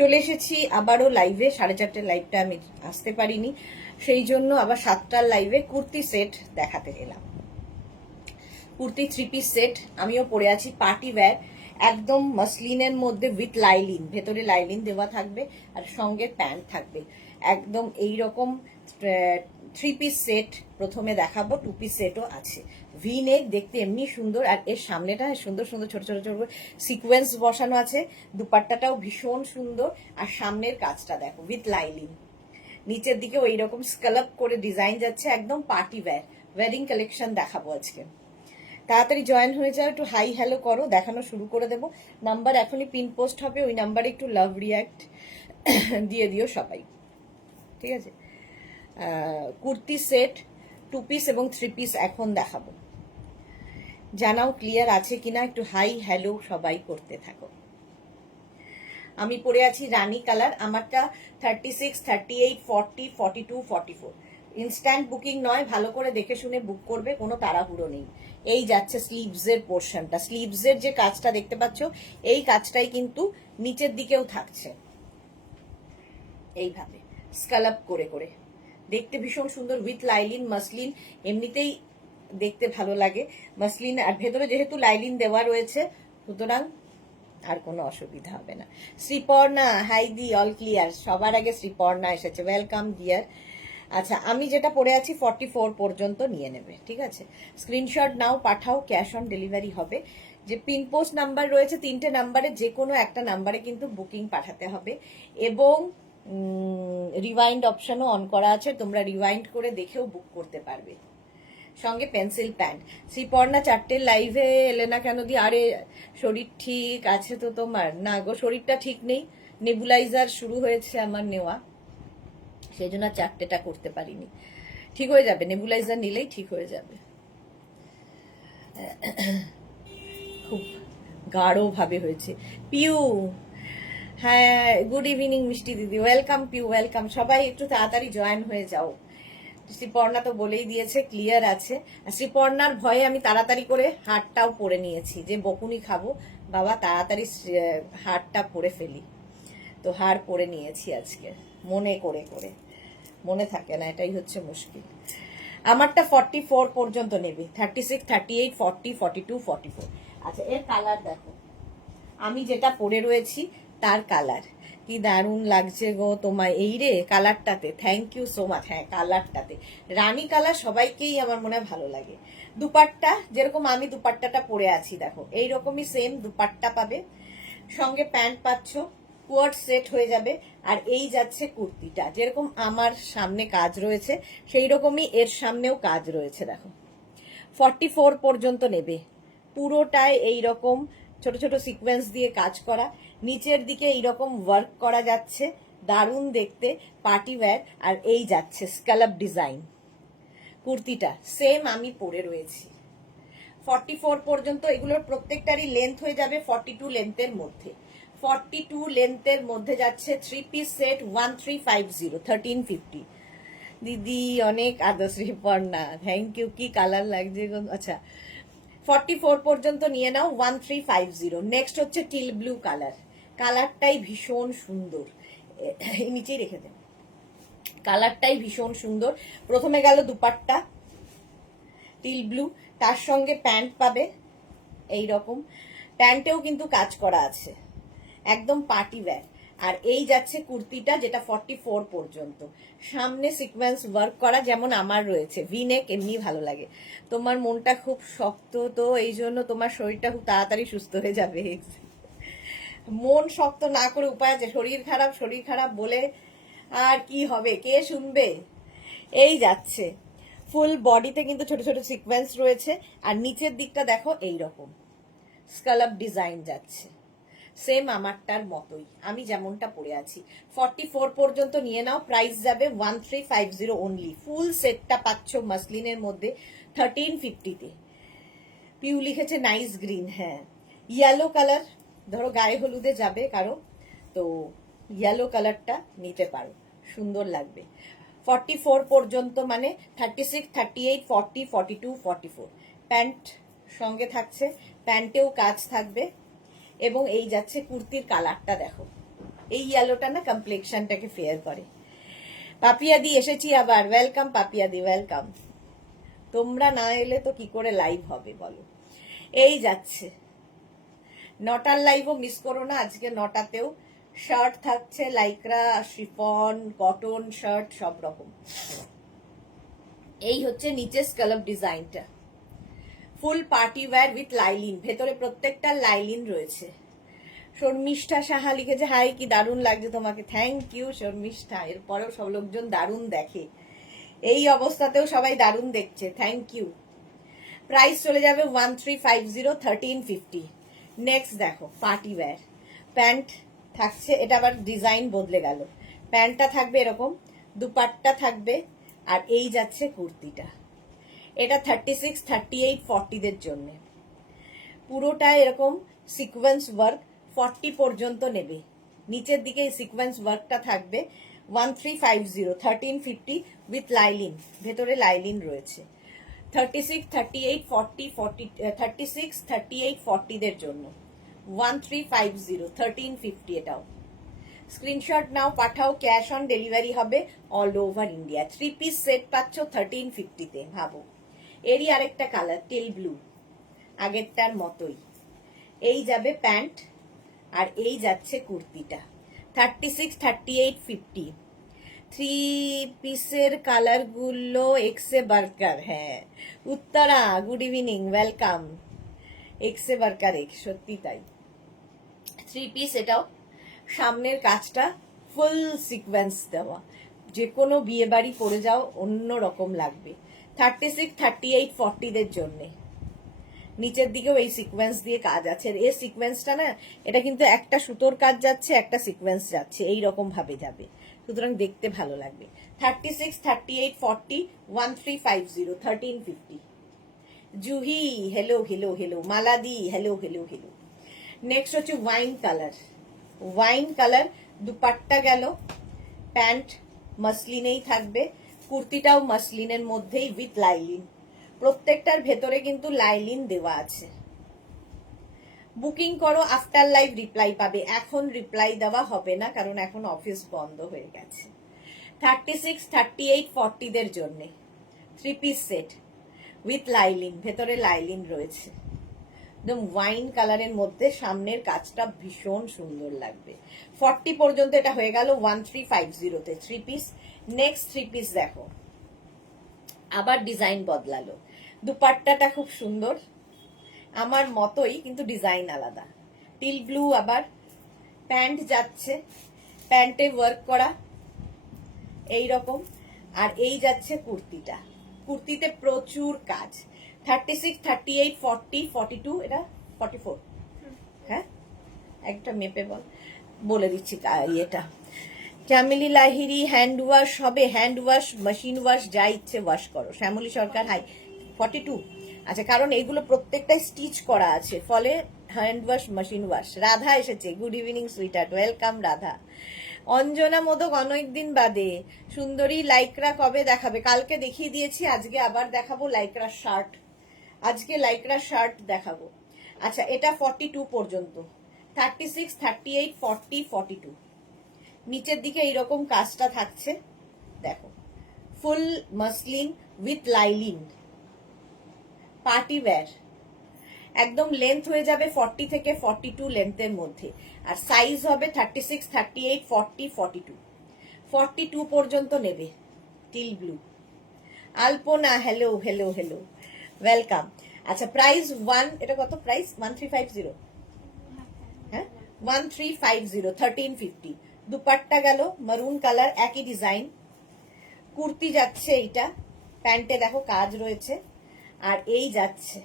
চলে এসেছি আবারও লাইভে। 4:30 লাইভটা আমি আসতে পারিনি, সেই জন্য আবার 7টার লাইভে কুর্তি সেট দেখাতে এলাম। কুর্তি 3 পিস সেট আমিও পরে আছি, পার্টি ওয়্যার, একদম মাসলিনের মধ্যে উইথ লাইলিন, ভেতরে লাইলিন দেওয়া থাকবে আর সঙ্গে প্যান্ট থাকবে। একদম এইরকম 3 পিস সেট প্রথমে দেখাবো, 2 পিস সেটও আছে। ভি নেক, দেখতে এমনি সুন্দর, আর এর সামনেটা সুন্দর সুন্দর ছোট ছোট ছোট সিকোয়েন্স বসানো আছে। দুপাট্টাটাও ভীষণ সুন্দর, আর সামনের কাজটা দেখো উইথ লাইলিন। নিচের দিকে ওই রকম স্কালপ করে ডিজাইন যাচ্ছে, একদম পার্টি ওয়্যার ওয়েডিং কালেকশন দেখাবো আজকে। তাড়াতাড়ি জয়েন হয়ে যাও, একটু হাই হ্যালো করো, দেখানো শুরু করে দেবো। নাম্বার এখনই পিন পোস্ট হবে, ওই নাম্বারে একটু লাভ রিয়াক্ট দিয়ে দিও সবাই, ঠিক আছে? কুর্তি সেট 2 পিস এবং 3 পিস এখন দেখাবো। জানাও ক্লিয়ার আছে কিনা, একটু হাই হ্যালো সবাই করতে থাকো। আমি পরে আছি রানী কালার, আমারটা 36, 38, 40, 42, 44। ইনস্ট্যান্ট বুকিং নয়, ভালো করে দেখে শুনে বুক করবে, কোনো তাড়াহুড়ো নেই। এই যাচ্ছে স্লিভসের পোর্শনটা, স্লিভসের যে কাজটা দেখতে পাচ্ছ এই কাজটাই কিন্তু নিচের দিকেও থাকছে, এইভাবে স্কালপ করে করে, দেখতে ভীষণ সুন্দর উইথ লাইলিন মাসলিন। এমনিতেই দেখতে ভালো লাগে মাসলিন, আর ভেতরে যেহেতু লাইলিন দেওয়া রয়েছে সুতরাং আর কোনো অসুবিধা হবে না। শ্রীপর্ণা, হাই দি, অল ক্লিয়ার। সবার আগে শ্রীপর্ণা এসেছে, ওয়েলকাম ডিয়ার। আচ্ছা, আমি যেটা পরে আছি 44 পর্যন্ত নিয়ে নেবে, ঠিক আছে? স্ক্রিনশট নাও, পাঠাও, ক্যাশ অন ডেলিভারি হবে। যে পিন পোস্ট নাম্বার রয়েছে 3টে নাম্বারে, যে কোনো একটা নাম্বারে কিন্তু বুকিং পাঠাতে হবে, এবং রিওয়াইন্ড অপশনও অন করা আছে, তোমরা রিওয়াইন্ড করে দেখেও বুক করতে পারবে। সঙ্গে পেন্সিল প্যান্ট। শ্রীপর্ণা 4টের লাইভে এলে না কেন দি? আরে শরীর ঠিক আছে তো তোমার? না গো, শরীরটা ঠিক নেই, নেবুলাইজার শুরু হয়েছে আমার নেওয়া, সেই জন্য 4টেটা করতে পারিনি। ঠিক হয়ে যাবে, নেবুলাইজার নিলেই ঠিক হয়ে যাবে। খুব গাঢ় ভাবে হয়েছে। পিউ, হ্যাঁ গুড ইভিনিং মিষ্টি দিদি, ওয়েলকাম পিউ, ওয়েলকাম। সবাই একটু তাড়াতাড়ি জয়েন হয়ে যাও। শ্রীপর্ণা তো বলেই দিয়েছে ক্লিয়ার আছে। আর শ্রীপর্ণার ভয়ে আমি তাড়াতাড়ি করে হারটাও পরে নিয়েছি, যে বকুনি খাবো বাবা, তাড়াতাড়ি হারটা পরে ফেলি, তো হার পরে নিয়েছি আজকে, মনে করে করে। মনে থাকে না, এটাই হচ্ছে মুশকিল। আমারটা 44 পর্যন্ত নেবে, 36, 38, 40, 42, 44। আচ্ছা, এর কালার দেখো, আমি যেটা পরে রয়েছি তার কালার কি দারুণ লাগছে গো তোমায় এই রে কালারটাতে। Thank you so much. হ্যাঁ, কালারটাতে রানী কালার সবাইকেই আমার মনে হয় ভালো লাগে। দুপাট্টা যেরকম আমি দুপাট্টাটা পরে আছি দেখো, এইরকমই সেম দুপাট্টা পাবে, সঙ্গে প্যান্ট পাচ্ছ, কোয়ার্ড সেট হয়ে যাবে। আর এই যাচ্ছে কুর্তিটা, যেরকম আমার সামনে কাজ রয়েছে সেই রকমই এর সামনেও কাজ রয়েছে দেখো। 44 পর্যন্ত নেবে, পুরোটায় এইরকম ছোট ছোট সিকোয়েন্স দিয়ে কাজ করা, নিচের দিকে এইরকম ওয়ার্ক করা যাচ্ছে, দারুণ দেখতে, পার্টি ওয়্যার। আর এই যাচ্ছে স্কালপ ডিজাইন। কুর্তিটা সেম আমি পরে রয়েছি 44 পর্যন্ত। এগুলোর প্রত্যেকটারই লেন্থ হয়ে যাবে 42 লেন্থের মধ্যে। 42 লেন্থের মধ্যে যাচ্ছে 3 পিস সেট 1350, 1350। দিদি অনেক আদর শ্রীপর্ণা, থ্যাংক ইউ। কি কালার লাগছে গো। আচ্ছা, 44 পর্যন্ত নিয়ে নাও, 1350। নেক্সট হচ্ছে টিল ব্লু কালার, কালারটাই ভীষণ সুন্দর, নিচেই রেখে দেন, কালারটাই ভীষণ সুন্দর। প্রথমে গেল দুপাট্টা টিল ব্লু, তার সঙ্গে প্যান্ট পাবে এই রকম, প্যান্টেও কিন্তু কাজ করা আছে, একদম পার্টি ওয়্যার। আর এই যাচ্ছে কুর্তিটা, যেটা 44 পর্যন্ত, সামনে সিকোয়েন্স ওয়ার্ক করা যেমন আমার রয়েছে, ভি নেক, এমনি ভালো লাগে। তোমার মনটা খুব শক্ত তো, এই জন্য তোমার শরীরটা খুব তাড়াতাড়ি সুস্থ হয়ে যাবে। মন শক্ত না করে উপায় আছে? শরীর খারাপ শরীর খারাপ বলে আর কি হবে, কে শুনবে? এই যাচ্ছে ফুল বডিতে কিন্তু ছোট ছোট সিকোয়েন্স রয়েছে, আর নিচের দিকটা দেখো এইরকম স্কালপ ডিজাইন যাচ্ছে, সেম আমারটার মতোই, আমি যেমনটা পরে আছি। 44 পর্যন্ত নিয়ে নাও, প্রাইস যাবে 1350 অনলি। ফুল সেটটা পাচ্ছ মাসলিনের মধ্যে 1350-তে। পিউ লিখেছে নাইস গ্রিন, হ্যাঁ ইয়েলো কালার, ধরো গায়ে হলুদে যাবে কারো, তো ইয়েলো কালারটা নিতে পারো, সুন্দর লাগবে। 44 পর্যন্ত মানে 36, 38, 40, 42, 44। প্যান্ট সঙ্গে থাকছে, প্যান্টেও কাজ থাকবে। এবং এই যাচ্ছে কুর্তির কালারটা দেখো, এই ইয়েলোটা না কমপ্লেক্সনটাকে ফেয়ার করে। পাপিয়াদি এসেছি আবার, ওয়েলকাম পাপিয়াদি, ওয়েলকাম। তোমরা না এলে তো কি করে লাইভ হবে বলো। এই যাচ্ছে 9টার লাইভও মিস করো না, আজকে 9টাতেও শার্ট থাকছে, লাইক্রা, শিফন, কটন শার্ট সব রকম। এই হচ্ছে নিচে স্কালপ ডিজাইনটা, ফুল পার্টি ওয়্যার উইথ লাইলিন, ভেতরে প্রত্যেকটা লাইলিন রয়েছে। শর্মিষ্ঠা সাহা লিখেছে হাই, কি দারুণ লাগছে তোমাকে, থ্যাংক ইউ শর্মিষ্ঠা। এরপরেও সব লোকজন দারুণ দেখে, এই অবস্থাতেও সবাই দারুণ দেখছে, থ্যাংক ইউ। প্রাইস চলে যাবে 1350, 1350। নেক্সট দেখো পার্টি ওয়্যার প্যান্ট থাকছে, এটা আবার ডিজাইন বদলে গেল। প্যান্টটা থাকবে এরকম, দুপাট্টা থাকবে, আর এই যাচ্ছে কুর্তিটা। এটা 36, 38, 40দের জন্য। পুরোটা এরকম সিকোয়েন্স ওয়ার্ক, 40 পর্যন্ত নেবে। নিচের দিকে এই সিকোয়েন্স ওয়ার্কটা থাকবে। 1350, 1350 উইথ লাইলিন, ভেতরে লাইলিন রয়েছে। 36, 38, 40, 36, 38, 40দের জন্য 1350, 1350 এটাও। স্ক্রিনশট নাও, পাঠাও, ক্যাশ অন ডেলিভারি হবে all over India. 3 piece set পাচ্ছ 1350-তে, ভাবো। এরই আরেকটা কালার টেল ব্লু, আগেরটার মতোই। এই যাবে প্যান্ট, আর এই যাচ্ছে কুর্তিটা। 36, 38, 50। 3 পিসের কালার গুলো এক্সে বার্কার। হ্যাঁ উত্তরা, গুড ইভিনিং, ওয়েলকাম। এক্সে বার্কার এক, সত্যি তাই। 3 পিস এটাও, সামনের কাজটা ফুল সিকোয়েন্স দেওয়া, যে কোনো বিয়ে বাড়ি পরে যাও অন্য রকম লাগবে। 36, 38, 40দের জন্যে। নিচের দিকেও এই সিকোয়েন্স দিয়ে কাজ আছে। এই সিকোয়েন্সটা না, এটা কিন্তু একটা সুতোর কাজ যাচ্ছে, একটা সিকোয়েন্স যাচ্ছে, এই রকম ভাবে যাবে, সুতরাং দেখতে ভালো লাগবে। 36, 38, 40, 1350, 1350। Juhi hello hello hello, Maladi hello hello hello. Next হচ্ছে wine colour, wine colour, dupatta গেল, প্যান্ট মাসলিনেই থাকবে, কুর্তিটাও মাসলিনের মধ্যেই উইথ লাইলিন। প্রত্যেকটার ভেতরে কিন্তু লাইলিন দেওয়া আছে। বুকিং করো, আফটার লাইভ রিপ্লাই পাবে। এখন রিপ্লাই দেওয়া হবে না, কারণ এখন অফিস বন্ধ হয়ে গেছে। 36, 38, 40দের জন্য 3 পিস সেট উইথ লাইলিন, ভেতরে লাইলিন রয়েছে। একদম ওয়াইন কালারের মধ্যে, সামনের কাজটা ভীষণ সুন্দর লাগবে। 40 পর্যন্ত এটা হয়ে গেল 1350-তে 3 পিস। নেক্সট 3 পিস দেখো, আবার ডিজাইন বদলালো। দুপাট্টাটা খুব সুন্দর, আমার মতোই কিন্তু ডিজাইন আলাদা। টিল ব্লু, আবার প্যান্ট যাচ্ছে, প্যান্টে ওয়ার্ক করা এই রকম, আর এই যাচ্ছে কুর্তিটা, কুর্তিতে প্রচুর কাজ। 36, 38, 40, 42, এটা 44। হ্যাঁ একটা মেপে বলে দিচ্ছি ইয়েটা। চামেলি লাহিরি, হ্যান্ড ওয়াশ হবে, হ্যান্ড ওয়াশ, মেশিন ওয়াশ, যা ইচ্ছে ওয়াশ করো। শ্যামলী সরকার হাই, 42। আচ্ছা, কারণ এইগুলো প্রত্যেকটাই স্টিচ করা আছে, ফলে hand wash, machine wash. Radha এসেছে, good evening sweetheart, welcome Radha. Anjana Modak অনেকদিন বাদে। সুন্দরী লাইক্রা কবে দেখাবে? কালকে দেখিয়ে দিয়েছি, আজকে আবার দেখাবো লাইক্রা শার্ট, আজকে লাইক্রা শার্ট দেখাবো। আচ্ছা, এটা 42 পর্যন্ত, 36, 38, 40, 42। নিচের দিকে এইরকম কাজটা থাকছে, দেখো, full muslin with lining, party wear. একদম লেন্থ হয়ে যাবে 40 থেকে 42 লেন্থের মধ্যে, আর সাইজ হবে 36, 38, 40, 42। 42 পর্যন্ত নেবে। Teal blue. Alpana hello hello hello, welcome. আচ্ছা, প্রাইস এটা কত প্রাইস? 1350। হ্যাঁ 1350, 1350। দুপাট্টা গেল মারুন কালার, একই ডিজাইন। কুর্তি যাচ্ছে এইটা, প্যান্টে দেখো কাজ রয়েছে, আর এই যাচ্ছে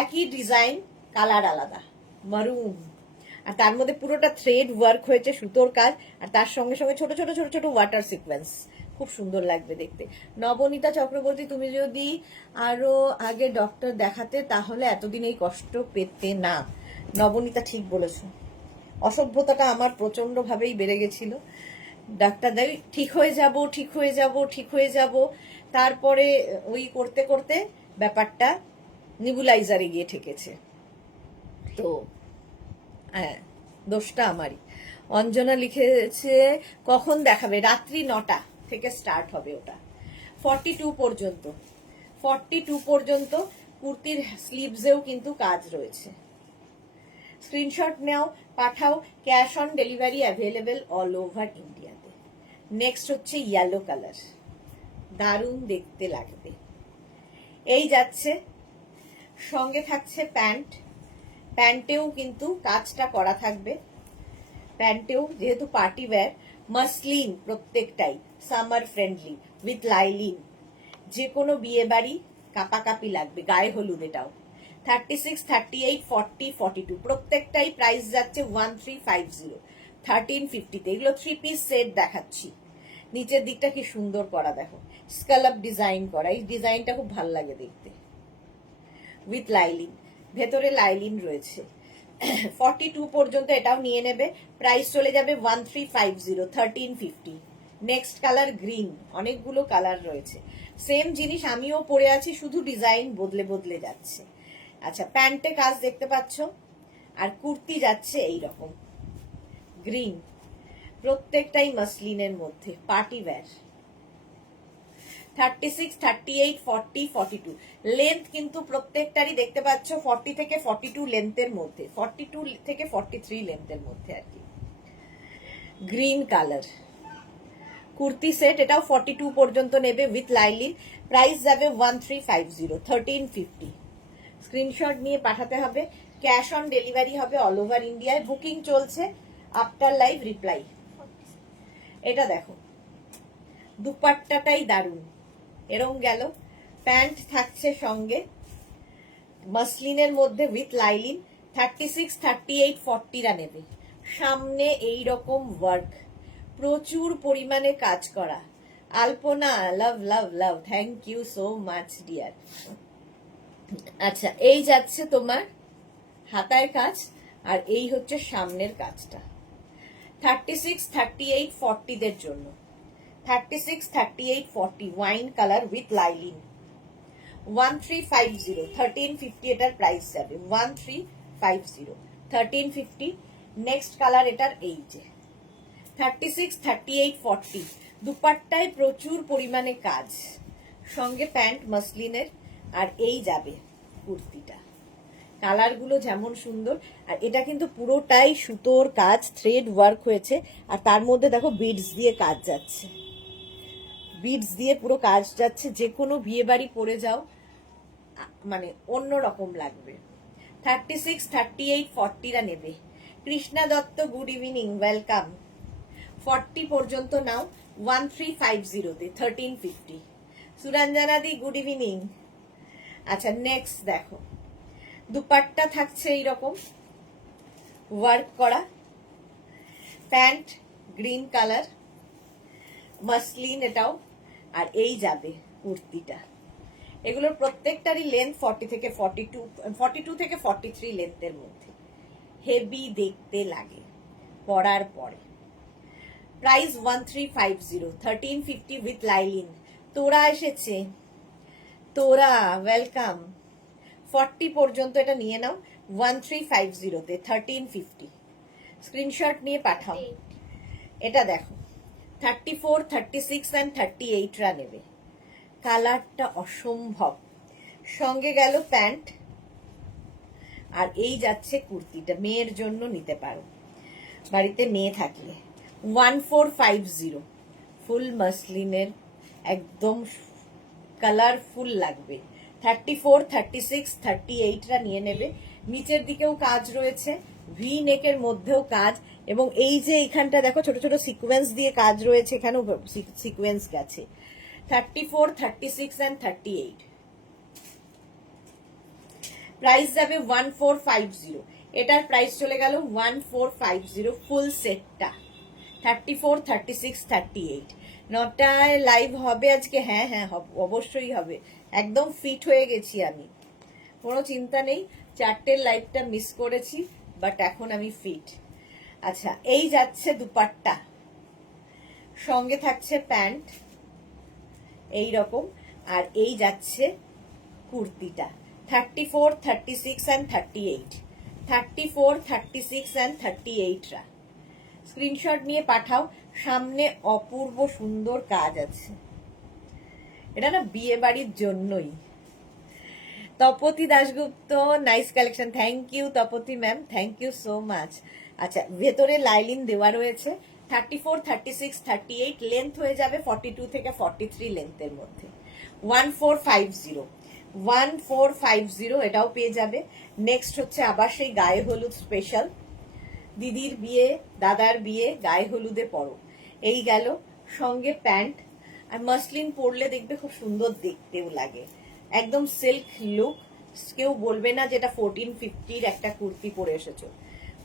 একই ডিজাইন, কালার আলাদা, মারুন। আর তার মধ্যে পুরোটা থ্রেড ওয়ার্ক হয়েছে, সুতোর কাজ, আর তার সঙ্গে সঙ্গে ছোট ছোট ছোট ছোট ওয়াটার সিকোয়েন্স, খুব সুন্দর লাগবে দেখতে। নবনীতা চক্রবর্তী, তুমি যদি আরো আগে ডক্টর দেখাতে তাহলে এতদিন এই কষ্ট পেতে না। নবনীতা ঠিক বলেছ, অসভ্যতাটা আমার প্রচন্ড ভাবেই বেড়ে গেছিল। ডাক্তার দাই ঠিক হয়ে যাব, ঠিক হয়ে যাব, ঠিক হয়ে যাব, তারপরে ওই করতে করতে ব্যাপারটা নিবুলাইজারে গিয়ে ঠেকেছে। তো হ্যাঁ, দোষটা আমারই। অঞ্জনা লিখেছে কখন দেখাবে, রাত্রি 9টা থেকে স্টার্ট হবে ওটা, 42 পর্যন্ত। 42 পর্যন্ত কুর্তির স্লিভসেও কিন্তু কাজ রয়েছে। স্ক্রিনশট নাও, পাঠাও, cash on delivery available all over ইন্ডিয়াতে। নেক্সট হচ্ছে ইয়েলো কালার, দারুণ দেখতে লাগবে। এই যাচ্ছে, সঙ্গে থাকছে প্যান্ট, প্যান্টেও কিন্তু কাজটা করা থাকবে। প্যান্টেও যেহেতু পার্টি ওয়্যার, মাসলিন প্রত্যেকটাই, সামার ফ্রেন্ডলি উইথ লাইলিন, যে কোনো বিয়ে বাড়ি কাপাকাপি লাগবে, গায়ে হলুদ এটাও। 36, 38, 40, 42 প্রত্যেকটাই প্রাইস যাচ্ছে 1350, 1350-তে। এগুলো 3 পিস সেট দেখাচ্ছি। নিচের দিকটা কি সুন্দর করা দেখো, স্কালপ ডিজাইন করা, এই ডিজাইনটা খুব ভালো লাগে দেখতে, উইথ লাইলিন, ভেতরে লাইলিন রয়েছে। 42 পর্যন্ত এটাও নিয়ে নেবে, প্রাইস চলে যাবে 1350, 1350। নেক্সট কালার গ্রিন, অনেকগুলো কালার রয়েছে, সেম জিনিস আমিও পরে আছি, শুধু ডিজাইন বদলে বদলে যাচ্ছে। আচ্ছা, প্যান্টে কাজ দেখতে পাচ্ছ, আর কুর্তি যাচ্ছে এই রকম গ্রিন, প্রত্যেকটাই মাসলিনের মধ্যে, পার্টি ওয়্যার। 36, 38, 40, 42 লেন্থ কিন্তু প্রত্যেকটারই দেখতে পাচ্ছ 40 থেকে 42 লেন্থের মধ্যে, 42 থেকে 43 লেন্থের মধ্যে আর কি। গ্রিন কালার কুর্তি সেট, এটাও 42 পর্যন্ত নেবে উইথ লাইলিন, প্রাইস যাবে 1350, 1350। স্ক্রিনশট নিয়ে পাঠাতে হবে, ক্যাশ অন ডেলিভারি হবে অল ওভার ইন্ডিয়ায়, বুকিং চলছে, আফটার লাইভ রিপ্লাই। এটা দেখো, দুপাট্টাটাই দারুণ, এরম গেল। প্যান্ট থাকছে সঙ্গে মাসলিনের মধ্যে উইথ লাইলিন, 36, 38, 40রা নেবে। সামনে এই রকম ওয়ার্ক, প্রচুর পরিমাণে কাজ করা। Alpana, love love love, thank you so much dear. আচ্ছা, এই যাচ্ছে তোমার হাতায় কাজ, আর এই হচ্ছে সামনের কাজটা। 36, 38, 40দের জন্য, 36, 38, 40 ওয়াইন কালার উইথ লাইলিন, 1350, 1350 এটার প্রাইস যাবে, 1350, 1350। নেক্সট কালার এটার এই যে 36, 38, 40 দুপাট্টায় প্রচুর পরিমাণে কাজ, সঙ্গে প্যান্ট মাসলিনের, আর এই যাবে কুর্তিটা। কালারগুলো যেমন সুন্দর, আর এটা কিন্তু পুরোটাই সুতোর কাজ, থ্রেড ওয়ার্ক হয়েছে, আর তার মধ্যে দেখো বিডস দিয়ে কাজ যাচ্ছে, বিডস দিয়ে পুরো কাজ যাচ্ছে। যে কোনো বিয়ে বাড়ি পরে যাও, মানে অন্য রকম লাগবে। 36, 38, 40রা নেবে। Krishna Dutta good evening, welcome. 40 পর্যন্ত নাও 1350-তে, 1350। সুরঞ্জনা দি গুড ইভিনিং। আচ্ছা, নেক্সট দেখো, দুপাট্টা থাকছে এইরকম ওয়ার্ক করা, প্যান্ট গ্রিন কালার, মাসলিন এটাও, আর এই যাবে কুর্তিটা। এগুলোর প্রত্যেকটারই লেন্থ 40 থেকে 42 থেকে 43 লেন্থের মধ্যে, হেভি দেখতে লাগে পরার পরে। Price 1350, 1350 with lining. তোরা এসেছে, তোরা ওয়েলকাম। 40 পর্যন্ত এটা নিয়ে নাও 1350-তে, 1350। স্ক্রিনশট নিয়ে পাঠাও। এটা দেখো, 34, 36 অ্যান্ড 38রা নেবে। কালারটা অসম্ভব, সঙ্গে গেল প্যান্ট, আর এই যাচ্ছে কুর্তিটা, মেয়ের জন্য নিতে পারো বাড়িতে মেয়ে থাকলে। 1450 ফুল মাসলিনের, একদম কালারফুল লাগবে। 34, 36, 38রা নিয়ে নেবে। নিচের দিকেও কাজ রয়েছে, ভি নেকের মধ্যেও কাজ, এবং এই যে এইখানটা দেখো ছোট ছোট সিকোয়েন্স দিয়ে কাজ রয়েছে, এখানেও সিকোয়েন্স গেছে। 34, 36 অ্যান্ড 38 প্রাইস যাবে 1450। এটার প্রাইস চলে গেল 1450 ফুল সেটটা। 34, 36, 38 9টায় লাইভ হবে আজকে। হ্যাঁ হ্যাঁ, অবশ্যই হবে, একদম ফিট হয়ে গেছি আমি, কোনো চিন্তা নেই। 4টের লাইভটা মিস করেছি, বাট এখন আমি ফিট। আচ্ছা, এই যাচ্ছে দুপাট্টা, সঙ্গে থাকছে প্যান্ট এই রকম, আর এই যাচ্ছে কুর্তিটা। 34, 36 অ্যান্ড 38 34, 36 অ্যান্ড 38রা স্ক্রিনশট নিয়ে পাঠাও। সামনে অপূর্ব সুন্দর কাজ আছে, এটা না বিয়ে বাড়ির জন্যই। Tapati Dasgupta, nice collection, thank you Tapati ma'am, thank you so much. আচ্ছা, ভেতরে লাইলিন দেওয়া রয়েছে। 34, 36, 38 লেন্থ হয়ে যাবে 42 থেকে 43 লেন্থের মধ্যে। 1450, 1450 এটাও পেয়ে যাবে। নেক্সট হচ্ছে আবার সেই গায়ে হলুদ স্পেশাল, দিদির বিয়ে দাদার বিয়ে গায়ে হলুদে পরো। এই গেল, সঙ্গে প্যান্ট, আর মাসলিন পরলে দেখবে খুব সুন্দর দেখতেও লাগে, একদম সিল্ক লুক। কেউ বলবে না যেটা 1450 একটা কুর্তি পরে এসেছো,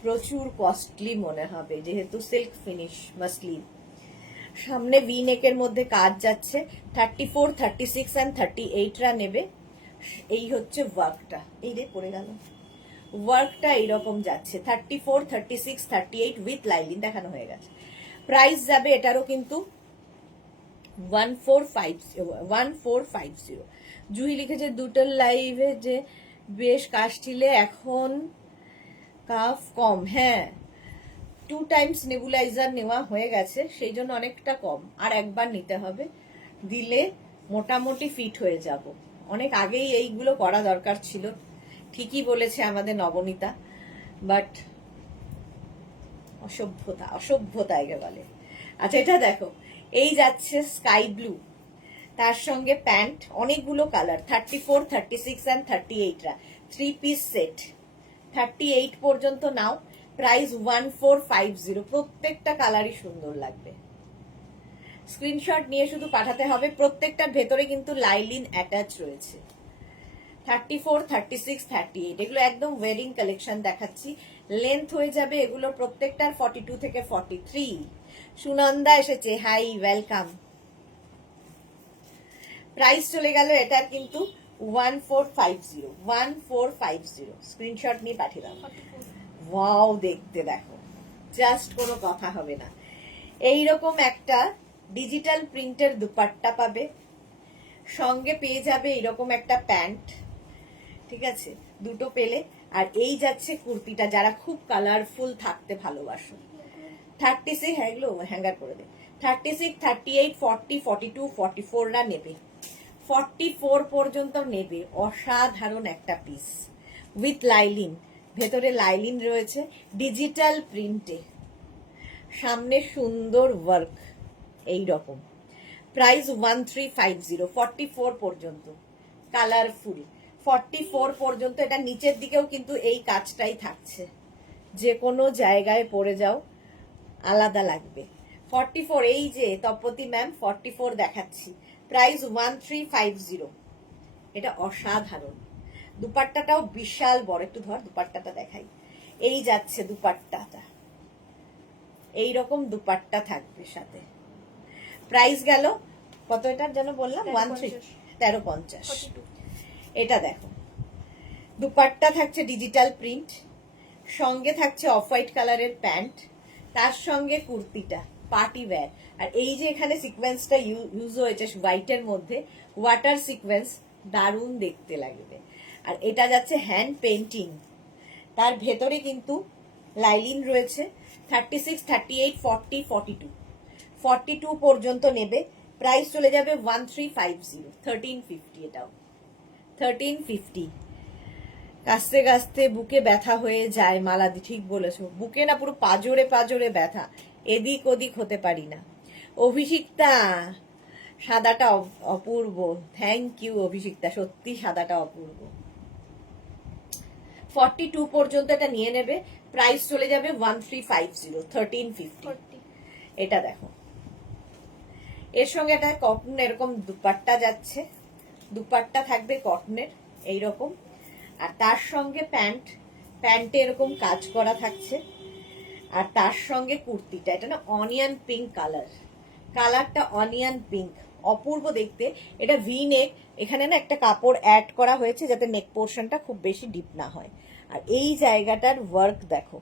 প্রচুর কস্টলি মনে হবে যেহেতু সিল্ক ফিনিশ মাসলিন। সামনে ভি নেকের মধ্যে কাজ যাচ্ছে। 34, 36 অ্যান্ড 38রা নেবে। এই হচ্ছে ওয়ার্কটা, এই রে পড়ে গেল, ওয়ার্কটা এইরকম যাচ্ছে। 34, 36, 38 উইথ লাইলিন দেখানো হয়ে গেছে। প্রাইস যাবে এটারও কিন্তু 1450। জুহি লিখেছে দুটোর লাইভে যে বেশ কাশছিলে, এখন কাফ কম। হ্যাঁ, 2 টাইমস নেবুলাইজার নেওয়া হয়ে গেছে, সেই জন্য অনেকটা কম। আর একবার নিতে হবে, দিলে মোটামুটি ফিট হয়ে যাব। অনেক আগেই এইগুলো করা দরকার ছিল, ঠিকই বলেছে আমাদের নবনীতা, বাট অসভ্যতা, অসভ্যতা একে বলে। আচ্ছা, এটা দেখো, এই যাচ্ছে স্কাই ব্লু, তার সঙ্গে প্যান্ট, অনেকগুলো কালার। 34, 36 অ্যান্ড 38রা 3 পিস সেট। 38 পর্যন্ত নাও। প্রাইস 1450। প্রত্যেকটা কালারই সুন্দর লাগবে। স্ক্রিনশট নিয়ে শুধু পাঠাতে হবে। প্রত্যেকটার ভেতরে কিন্তু লাইলিন অ্যাটাচ রয়েছে। 34, 36, 38 এগুলো একদম ওয়েডিং কালেকশন দেখাচ্ছি। লেন্থ হয়ে যাবে এগুলো প্রত্যেকটার 42 থেকে 43। সুনন্দা এসেছে, হাই, ওয়েলকাম। প্রাইস চলে গেল এটার কিন্তু 1450, 1450। স্ক্রিনশট নিয়ে পাঠিয়ে দাও। ওয়াও, দেখতে দেখো, জাস্ট কোনো কথা হবে না। এইরকম একটা ডিজিটাল প্রিন্টের দুপাট্টা পাবে, সঙ্গে পেয়ে যাবে এরকম একটা প্যান্ট, ঠিক আছে, দুটো পেলে। আর এই যাচ্ছে কুর্তিটা, যারা খুব কালারফুল থাকতে ভালোবাসো। 36, এগুলো হ্যাঙ্গার করে দে। 36, 38, 40, 42, 44রা নেবে। 44 পর্যন্ত নেবে। অসাধারণ একটা পিস উইথ লাইলিন, ভেতরে লাইলিন রয়েছে ডিজিটাল প্রিন্টে, সামনে সুন্দর ওয়ার্ক এই রকম। প্রাইস 1350, 44 পর্যন্ত কালারফুল। 44 পর্যন্ত, এটা নিচের দিকেও কিন্তু এই কাজটাই থাকছে, যে কোনো জায়গায় পরে যাও আলাদা লাগবে। 44, এই যে তপতি ম্যাম 44 দেখাচ্ছি। প্রাইস 1350। এটা অসাধারণ। দুপাট্টাটাও বিশাল বড়, একটু ধর দুপাট্টাটা দেখাই। এই যাচ্ছে দুপাট্টাটা, এইরকম দুপাট্টা থাকবে সাথে। প্রাইস গেল কত, এটার যেন বললাম 1350। এটা দেখো, দুপাট্টা থাকছে ডিজিটাল প্রিন্ট, সঙ্গে থাকছে অফ হোয়াইট কালারের প্যান্ট, তার সঙ্গে কুর্তিটা পার্টি ওয়্যার। আর এই যে এখানে সিকোয়েন্সটা ইউজ হয়েছে হোয়াইটের মধ্যে, ওয়াটার সিকোয়েন্স, দারুণ দেখতে লাগবে। আর এটা যাচ্ছে হ্যান্ড পেন্টিং, তার ভেতরে কিন্তু লাইলিন রয়েছে। 36, 38, 40, 42, 42 পর্যন্ত নেবে। প্রাইস চলে যাবে 1350, 1350। এটাও 1350। কাস্তে কাস্তে বুকে ব্যথা হয়ে যায় মালাদি, ঠিক বলেছো, বুকে না পুরো পাজরে পাজরে ব্যথা, এদিক ওদিক হতে পারি না। অভিষিক্তা, সাদাটা অপূর্ব, থ্যাংক ইউ অভিষিক্তা, সত্যি সাদাটা অপূর্ব। 42 পর্যন্ত এটা নিয়ে নেবে। প্রাইস চলে যাবে 1350, 1350। এটা দেখো, এর সঙ্গে একটা কটন এরকম দুপাট্টা যাচ্ছে, দুপাট্টা থাকবে কটনের এইরকম, আর তার সঙ্গে প্যান্টে এরকম কাজ করা থাকছে, আর তার সঙ্গে কুর্তিটা, এটা না অনিয়ন পিঙ্ক কালারটা অনিয়ন পিঙ্ক, অপূর্ব দেখতে। এটা ভি নেক, এখানে না একটা কাপড় অ্যাড করা হয়েছে যাতে নেক পোর্শনটা খুব বেশি ডিপ না হয়। আর এই জায়গাটার ওয়ার্ক দেখো,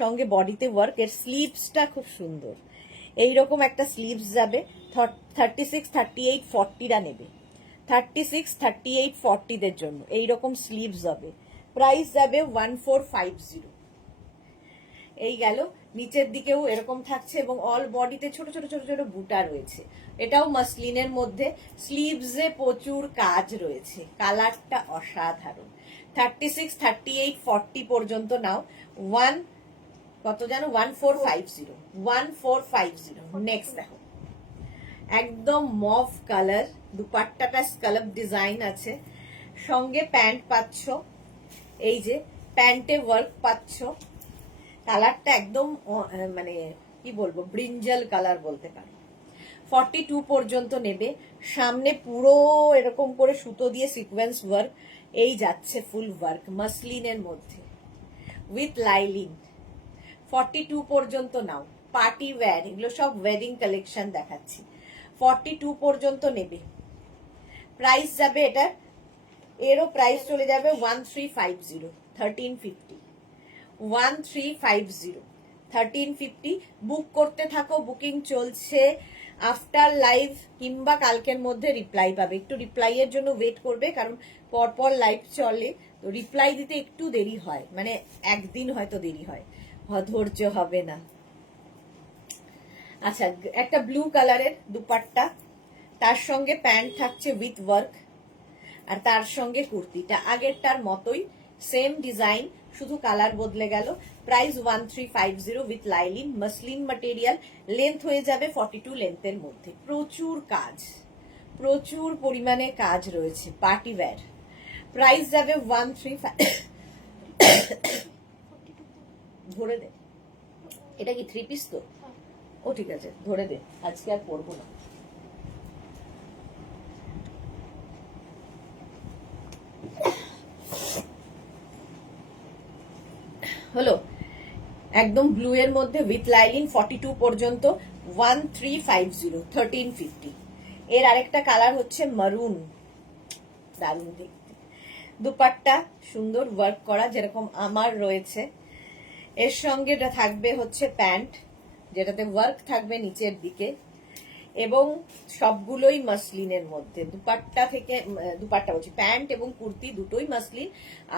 সঙ্গে বডিতে ওয়ার্ক, এর স্লিভসটা খুব সুন্দর, এইরকম একটা স্লিভস যাবে। 36, 38, 40রা নেবে। 36, 38, 40দের জন্য এইরকম স্লিভস হবে, প্রাইস যাবে 1450। এই গেল। নিচের দিকেও এরকম থাকছে এবং অল বডিতে ছোট ছোট ছোট ছোট বুটা রয়েছে। এটাও মাসলিনের মধ্যে, স্লিভসে প্রচুর কাজ রয়েছে, কালারটা অসাধারণ। 36, 38, 40 পর্যন্ত নাও। কত জানো? 1450। 1450। নেক্সট দেখো, একদম মভ কালার, দুপাট্টাটা স্কালপ ডিজাইন আছে, সঙ্গে প্যান্ট পাচ্ছ। এই যে প্যান্টে ওয়ার্ক পাচ্ছ, কালারটা একদম মানে কি বলবো, ব্রিঞ্জাল কালার বলতে পারো। 42 পর্যন্ত নেবে। সামনে পুরো এরকম করে সুতো দিয়ে সিকোয়েন্স ওয়ার্ক, এই যাচ্ছে ফুল ওয়ার্ক মাসলিনের মধ্যে উইথ লাইলিন। 42 পর্যন্ত নাও। পার্টি ওয়্যার, এগুলো সব ওয়েডিং কালেকশন দেখাচ্ছি। 42 পর্যন্ত নেবে। প্রাইস যাবে এটার, এরও প্রাইস চলে যাবে 1350, 1350, 1350, 1350। বুক করতে থাকো, বুকিং চলছে। আফটার লাইভ কিংবা কালকের মধ্যে রিপ্লাই পাবে। একটু রিপ্লাই এর জন্য ওয়েট করবে, কারণ পরপর লাইভ চলে, তো রিপ্লাই দিতে একটু দেরি হয়, মানে একদিন হয়তো দেরি হয়, ধৈর্য হবে না। আচ্ছা, একটা ব্লু কালারের দুপাট্টা, তার সঙ্গে প্যান্ট থাকছে উইথ ওয়ার্ক, আর তার সঙ্গে কুর্তিটা আগেরটার মতোই, সেম ডিজাইন, শুধু কালার বদলে গেল। Price 1350 with lining, muslin material, length হয়ে যাবে 42 লেন্থের মধ্যে। প্রচুর কাজ, প্রচুর পরিমাণে কাজ রয়েছে, পার্টি ওয়্যার। প্রাইস যাবে 135। ধরে দে, এটা কি 3 পিস তো? ও ঠিক আছে, ধরে দে, আজকে আর পরবো না। হলো, একদম ব্লু এর মধ্যে উইথ লাইলিন, 42 পর্যন্ত 1350, 1350। এর আরেকটা কালার হচ্ছে মারুন, দারুণ দেখতে। দুপাট্টা সুন্দর ওয়ার্ক করা, যেরকম আমার রয়েছে। এর সঙ্গে থাকবে হচ্ছে প্যান্ট, যেটাতে ওয়ার্ক থাকবে নিচের দিকে, এবং সবগুলোই মাসলিনের মধ্যে। দুপাট্টা থেকে, দুপাট্টা বলছি, প্যান্ট এবং কুর্তি দুটোই মাসলিন,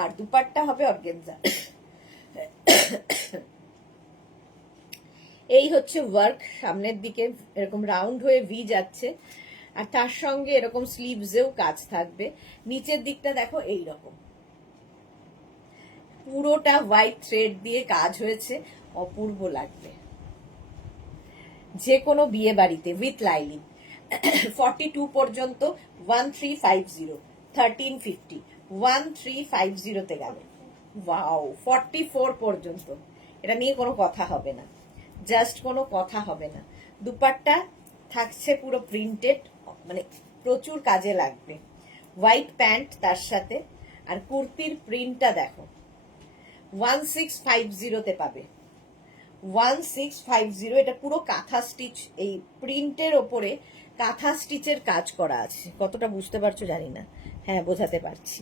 আর দুপাট্টা হবে অর্গেনজা। এই হচ্ছে ওয়ার্ক, সামনের দিকে এরকম রাউন্ড হয়ে ভি যাচ্ছে, আর তার সঙ্গে এরকম স্লিভসেও কাজ থাকবে। নিচের দিকটা দেখো এই রকম, পুরোটা হোয়াইট থ্রেড দিয়ে কাজ হয়েছে, অপূর্ব লাগবে যে কোনো বিয়ে বাড়িতে উইথ লাইলিন। 42 পর্যন্ত 1350, 1350, 1350 তে গেল। ওয়াও, 44 পর্যন্ত, এটা নিয়ে কোনো কথা হবে না, জাস্ট কোনো কথা হবে না। দুপাট্টা থাকছে পুরো প্রিন্টেড, মানে প্রচুর কাজে লাগবে। হোয়াইট প্যান্ট তার সাথে, আর কুর্তির প্রিন্টটা দেখো, 1650 তে পাবে। 1650, এটা পুরো কাঁথা স্টিচ, এই প্রিন্টের ওপরে কাঁথা স্টিচের কাজ করা আছে। কতটা বুঝতে পারছো জানি না, হ্যাঁ বোঝাতে পারছি।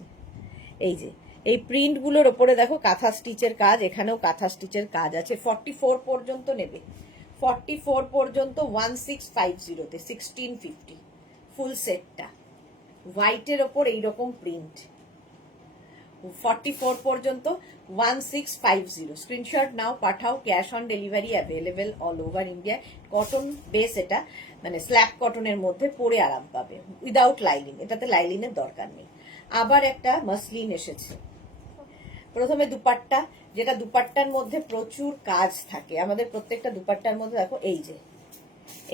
এই যে এই প্রিন্টগুলোর ওপরে দেখো কাঁথা স্টিচের কাজ, এখানেও কাঁথা স্টিচের কাজ আছে। 44 পর্যন্ত নেবে। 44 পর্যন্ত 1650 তে, 1650 ফুল সেটটা, হোয়াইটের ওপর এইরকম প্রিন্ট। 44 পর্যন্ত 1650। স্ক্রিনশট নাও, পাঠাও, cash on delivery available all over India. Cotton base এটা, মানে স্ল্যাব কটনের মধ্যে পরে আরাম পাবে, উইদাউট লাইলিন, এটাতে লাইলিনের দরকার নেই। আবার একটা মাসলিন এসেছে। প্রথমে দুপাট্টা, যেটা দুপাট্টার মধ্যে প্রচুর কাজ থাকে, আমাদের প্রত্যেকটা দুপাট্টার মধ্যে দেখো এই যে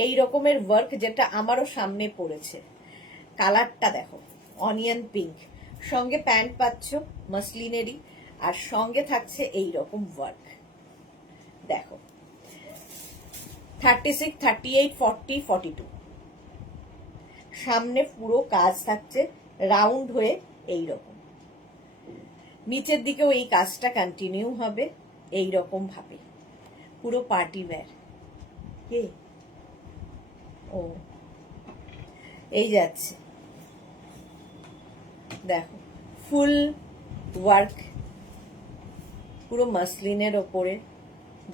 এই রকমের ওয়ার্ক, যেটা আমারও সামনে পড়েছে। কালারটা দেখো, অনিয়ন পিঙ্ক, সঙ্গে প্যান্ট পাচ্ছ মাসলিনেরই, আর সঙ্গে থাকছে এই রকম ওয়ার্ক। দেখো 36, 38, 40, 42, সামনে পুরো কাজ থাকছে রাউন্ড হয়ে এই রকম, নিচের দিকেও এই কাজটা কন্টিনিউ হবে এই রকম ভাবে, পুরো পার্টি ওয়্যার। কে? ও, এই যাচ্ছে, দেখো ফুল ওয়ার্ক, পুরো মাসলিনের ওপরে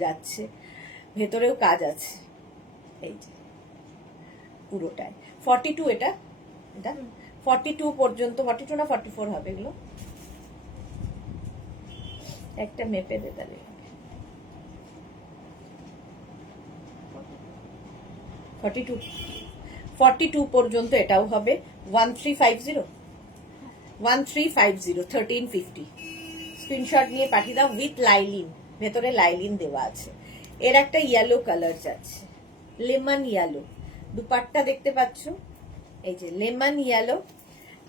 যাচ্ছে, ভেতরেও কাজ আছে, এই যে পুরোটাই। 42 এটা, এটা 42 পর্যন্ত, 42 না 44 হবে এগুলো, একটা মেপে দে তাহলে। 42 পর্যন্ত এটাও হবে 1350 1350 স্ক্রিনশট নিয়ে পাঠিয়ে দাও। উইথ লাইলিন, ভেতরে লাইলিন দেওয়া আছে। এর একটা ইয়েলো কালার যাচ্ছে, লেমন ইয়েলো। দুপাট্টা দেখতে পাচ্ছ, এই যে লেমন ইয়েলো,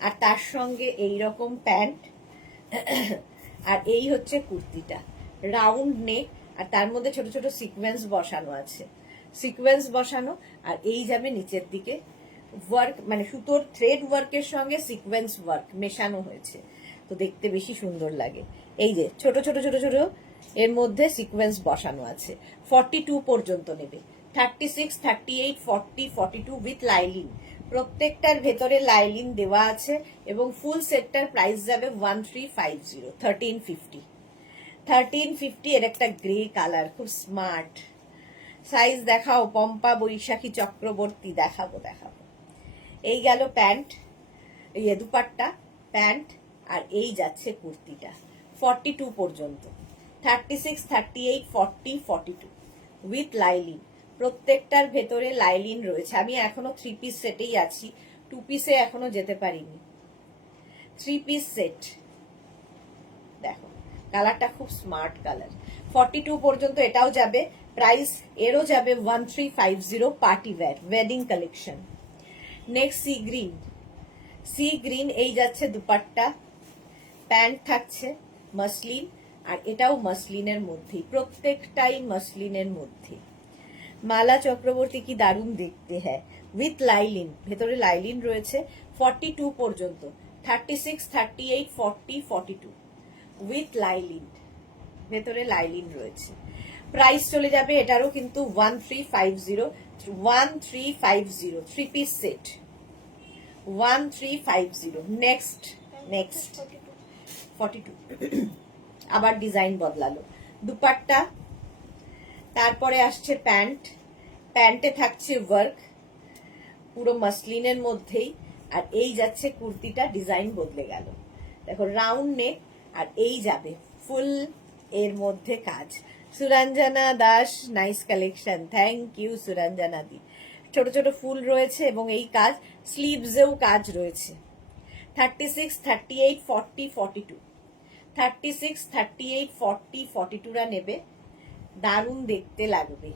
আর তার সঙ্গে এই রকম প্যান্ট, আর এই হচ্ছে কুর্তিটা, রাউন্ড নেক, আর তার মধ্যে ছোট ছোট সিকোয়েন্স বসানো আছে, সিকোয়েন্স বসানো। আর এই যাবে নিচের দিকে ওয়ার্ক, মানে সুতোর থ্রেড ওয়ার্কের সঙ্গে সিকোয়েন্স ওয়ার্ক মেশানো হয়েছে, তো দেখতে বেশি সুন্দর লাগে। এই যে ছোট ছোট ছোট ছোট এর মধ্যে সিকোয়েন্স বসানো আছে। 42 পর্যন্ত নেবে, 36, 38, 40, 42 উইথ লাইলিন। প্রত্যেকটার ভেতরে লাইলিন দেওয়া আছে এবং ফুল সেটটার প্রাইস যাবে 1350, 1350। 1350 এর একটা গ্রে কালার, খুব স্মার্ট। সাইজ দেখাও পম্পা, বৈশাখী, চক্রবর্তী, দেখাবো। এই গেল প্যান্ট, এই দুপাট্টা, প্যান্ট, আর এই যাচ্ছে কুর্তিটা 42 পর্যন্ত। 36, 38, 40, 42 উইথ লাইলিন। প্রত্যেকটার ভেতরে লাইলিন রয়েছে। আমি এখনো 3 পিস সেটেই আছি, 2 পিসে এখনো যেতে পারিনি। 3 পিস সেট দেখো, কালারটা খুব স্মার্ট কালার। 42 পর্যন্ত এটাও যাবে, প্রাইস এরও যাবে 1350, party wear, wedding collection. Next sea green, এই যাচ্ছে দুপাট্টা, প্যান্ট থাকছে মসলিন, আর এটাও মসলিনের মধ্যেই, প্রত্যেকটাই মসলিনের মধ্যে। মালা চক্রবর্তী কি দারুণ দেখতে, হ্যাঁ, উইথ লাইলিন, ভেতরে লাইলিন রয়েছে। 42 পর্যন্ত, 36, 38, 40, 42 উইথ লাইলিন, ভেতরে লাইলিন রয়েছে। প্রাইস চলে যাবে এটারও কিন্তু 1350, 1350, 3 পিস সেট 1350। নেক্সট 42 আবার ডিজাইন বদলালো। দুপাট্টা, তারপরে আসছে প্যান্ট, প্যান্টে থাকছে ওয়ার্ক পুরো মসলিনের মধ্যেই, আর এই যাচ্ছে কুর্তিটা, ডিজাইন বদলে গেল। দেখো রাউন্ড নেক, আর এই যাবে ফুল এর মধ্যে কাজ। Suranjana Das, nice collection, thank you Suranjana দি। ছোট ছোট ফুল রয়েছে এবং এই কাজ স্লিভসেও কাজ রয়েছে। 36, 38, 40, 42 36, 38, 40, 42রা নেবে, দারুণ দেখতে লাগবে।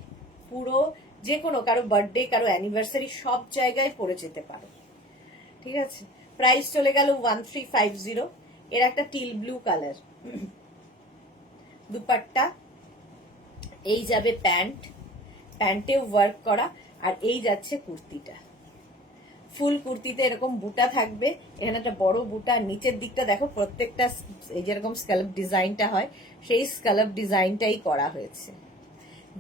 পুরো যে কোনো কারো বার্থডে, কারো অ্যানিভার্সারি, সব জায়গায় পরে যেতে পারো, ঠিক আছে। প্রাইস চলে গেল 1350। এর একটা টিল ব্লু কালার। দুপাট্টা, এই যাবে প্যান্ট, প্যান্টে ওয়ার্ক করা, আর এই যাচ্ছে কুর্তিটা। ফুল কুর্তিতে এরকম বুটা থাকবে, এখানে একটা বড় বুটা, নিচের দিকটা দেখো প্রত্যেকটা এই যেরকম স্ক্যালপ ডিজাইনটা হয় সেই স্ক্যালপ ডিজাইনটাই করা হয়েছে,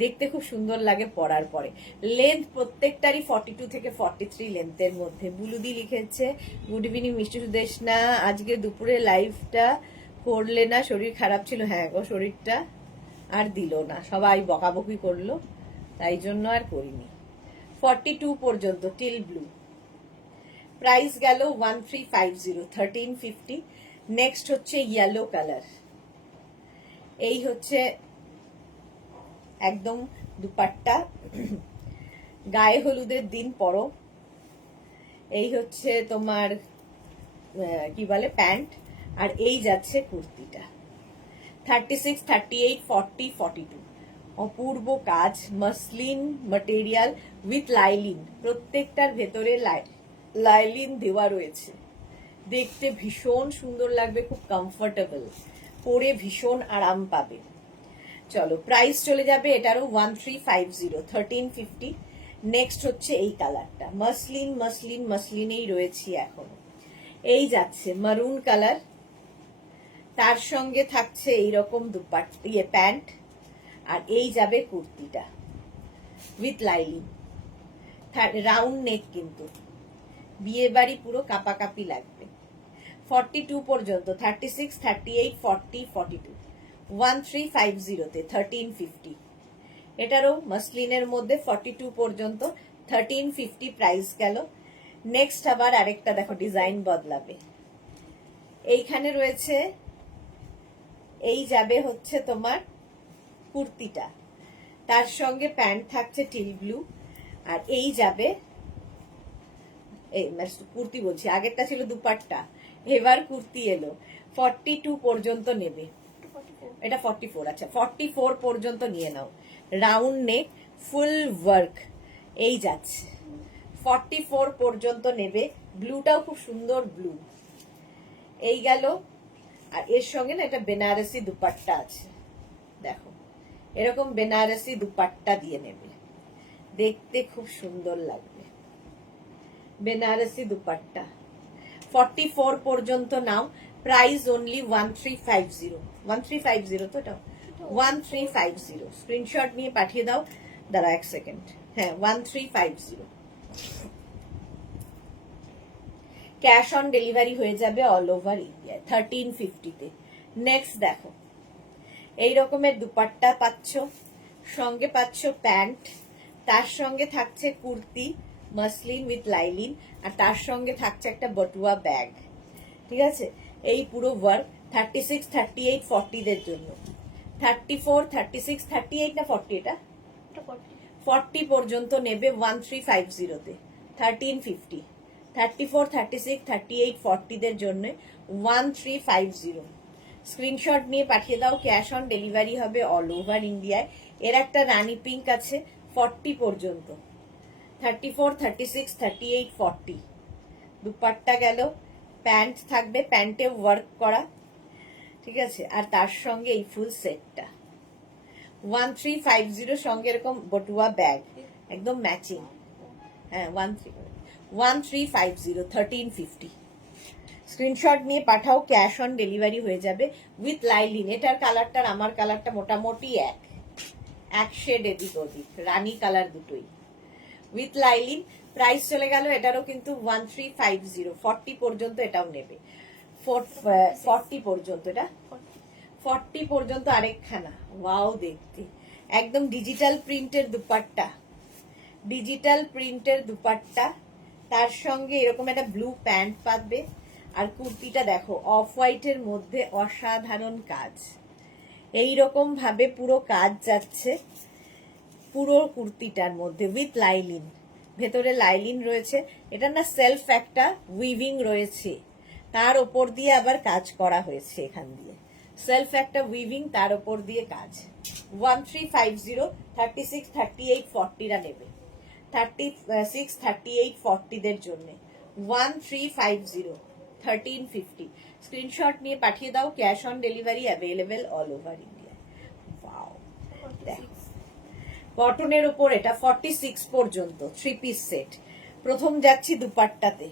দেখতে খুব সুন্দর লাগে পরার পরে। লেন্থ প্রত্যেকটারই 42 থেকে 43 লেন্থের মধ্যে। বুলুদি লিখেছে, গুড ইভিনিং মিষ্টি সুদেশনা, আজকে দুপুরে লাইভটা করলে না, শরীর খারাপ ছিল। হ্যাঁ গো, শরীরটা আর দিল না, সবাই বকাবকি করলো, তাই জন্য আর করিনি। 42 পর্যন্ত টিল ব্লু, প্রাইস গেল 1350, 1350। নেক্সট হচ্ছে ইয়েলো কালার, এই হচ্ছে একদম দুপাট্টা, গায়ে হলুদের দিন পরো। এই হচ্ছে তোমার কি বলে প্যান্ট, আর এই যাচ্ছে কুর্তিটা। 36, 38, 40, 42 অপূর্ব কাজ, মসলিন ম্যাটেরিয়াল উইথ লাইলিন। প্রত্যেকটার ভেতরে লাইলিন দেওয়া রয়েছে, দেখতে ভীষণ সুন্দর লাগবে, খুব কমফোর্টেবল, পরে ভীষণ আরাম পাবে। চলো প্রাইস চলে যাবে এটারও 1350, 1350। নেক্সট হচ্ছে এই কালারটা, মসলিনেই রয়েছি এখনো। এই যাচ্ছে মারুন কালার, তার সঙ্গে থাকছে এইরকম দুপাট্টা, প্যান্ট, আর এই যাবে কুর্তিটা উইথ লাইলিন, রাউন্ড নেক, কিন্তু বিয়ে বাড়ি পুরো কাপাকাপি লাগবে। 42 পর্যন্ত, 36, 38, 40, 42 1350-তে 1350। এটারও মসলিনের মধ্যে 42 পর্যন্ত 1350 প্রাইস গেল। নেক্সট আবার আরেকটা দেখো ডিজাইন বদলাবে। এইখানে রয়েছে এই যাবে হচ্ছে তোমার কুর্তিটা, তার সঙ্গে প্যান্ট থাকছে টিল ব্লু, আর এই যাবে এই কুর্তি বলছি, আগেরটা ছিল দুপাট্টা, এবার কুর্তি এলো। 42 পর্যন্ত নেবে, এটা 44, আচ্ছা 44 পর্যন্ত নিয়ে নাও। রাউন্ড নেক, ফুল ওয়ার্ক, এই যাচ্ছে 44 পর্যন্ত নেবে। ব্লুটাও খুব সুন্দর ব্লু, এই গেল। আর এর সঙ্গে না এটা বেনারসি দুপাট্টা আছে, দেখো এরকম বেনারসি দুপাট্টা দিয়ে নেবে, দেখতে খুব সুন্দর লাগবে। বেনারসি দুপাট্টা 44 পর্যন্ত নাও, প্রাইস অনলি 1350। 1350 তো এটা 1350, স্ক্রিনশট নিয়ে পাঠিয়ে দাও। দাঁড়া এক সেকেন্ড, হ্যাঁ 1350। ক্যাশ অন ডেলিভারি হয়ে যাবে অল ওভার ইন্ডিয়ায় 1350-তে। নেক্সট দেখো, এই রকমের দুপাট্টা পাচ্ছ, সঙ্গে পাচ্ছ প্যান্ট, তার সঙ্গে থাকছে কুর্তি মাসলিন উইথ লাইলিন, আর তার সঙ্গে থাকছে একটা বটুয়া ব্যাগ, ঠিক আছে। এই পুরো ওয়ার্ক 36, 38, 40 দের জন্য। 34, 36, 38 না 40, এটা 40 পর্যন্ত নেবে 1350-তে 1350। 34, 36, 38, 40 দের জন্য 1350। স্ক্রিনশট নিয়ে পাঠিয়ে দাও, ক্যাশ অন ডেলিভারি হবে অল ওভার ইন্ডিয়ায়। এর একটা রানী পিঙ্ক আছে 40 পর্যন্ত, 34, 36, 38, 40। দুপাট্টা গেল, প্যান্ট থাকবে, প্যান্টে ওয়ার্ক করা, ঠিক আছে। আর তার সঙ্গে এই ফুল সেটটা 1350, সঙ্গে এরকম বটুয়া ব্যাগ একদম ম্যাচিং, হ্যাঁ 1350, 1350। স্ক্রিনশট নিয়ে পাঠাও, ক্যাশ অন ডেলিভারি হয়ে যাবে উইথ লাইলিন। এটার কালারটার আমার কালারটা মোটামুটি এক শেড এদিক ওদিক, রানী কালার দুটোই, উইথ লাইলিন। প্রাইস চলে গেল এটারও কিন্তু 1350, 40 পর্যন্ত এটাও নেবে। 40 পর্যন্ত, এটা 40 পর্যন্ত আরেকখানা, ওয়াও দেখতে একদম ডিজিটাল প্রিন্টের দুপাট্টা, ডিজিটাল প্রিন্টের দুপাট্টা, তার সঙ্গে এরকম একটা ব্লু প্যান্ট পাবে। আর কুর্তিটা দেখো অফ হোয়াইটের মধ্যে অসাধারণ কাজ, এই রকম ভাবে পুরো কাজ যাচ্ছে পুরো কুর্তিটার মধ্যে উইথ লাইলিন, ভেতরে লাইলিন রয়েছে। এটা না সেলফ একটা উইভিং রয়েছে, তার ওপর দিয়ে আবার কাজ করা হয়েছে, এখান দিয়ে সেলফ একটা উইভিং, তার ওপর দিয়ে কাজ। 1350, 36, 38, 40রা নেবে, 36, 38, 40 দের জন্য 1350, 1350। স্ক্রিনশট নিয়ে পাঠিয়ে দাও, cash on delivery available all over India. Wow দেখো, কটনের উপর এটা 46 পর্যন্ত 3 পিস সেট। প্রথম যাচ্ছি দুপাট্টাতে,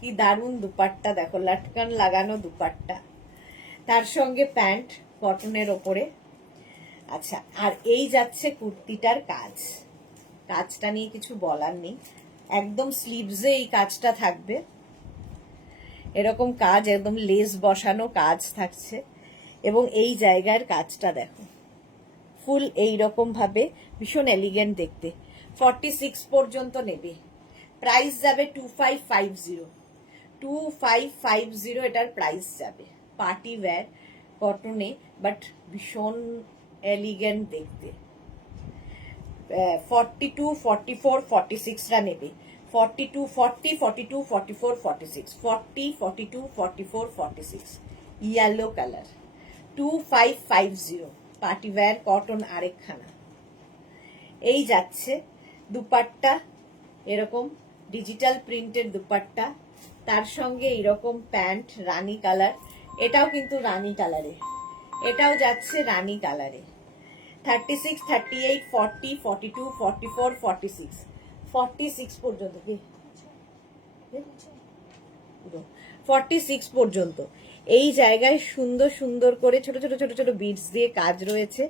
কি দারুণ দুপাট্টা দেখো, লটকন লাগানো দুপাট্টা, তার সঙ্গে প্যান্ট কটনের ওপরে। আচ্ছা, আর এই যাচ্ছে কুর্তিটার কাজ, কাজটা নিয়ে কিছু বলার নেই, একদম স্লিভসে এই কাজটা থাকবে, এরকম কাজ, একদম লেস বসানো কাজ থাকছে, এবং এই জায়গার কাজটা দেখো ফুল এইরকম ভাবে, ভীষণ এলিগেন্ট দেখতে। 46 পর্যন্ত নেবে, প্রাইস যাবে 2550, 2550 এটার প্রাইস যাবে। পার্টি ওয়্যার কটনে, বাট ভীষণ এলিগেন্ট দেখতে। 42, 44, 46রা নেবে, 42, 40, 42, 44, 46, 40, 42, 44, 46, yellow colour 2550, party wear cotton আরেকখানা। এই যাচ্ছে দুপাট্টা, এরকম ডিজিটাল প্রিন্টের দুপাট্টা, তার সঙ্গে এরকম প্যান্ট রানী কালার, এটাও কিন্তু রানী কালারে, এটাও যাচ্ছে রানী কালারে। 36, 38, 40, 42, 44, 46, 46 পর্যন্ত, কি 46 পর্যন্ত। এই জায়গায় সুন্দর সুন্দর করে ছোট ছোট ছোট ছোট বিটস দিয়ে কাজ রয়েছে,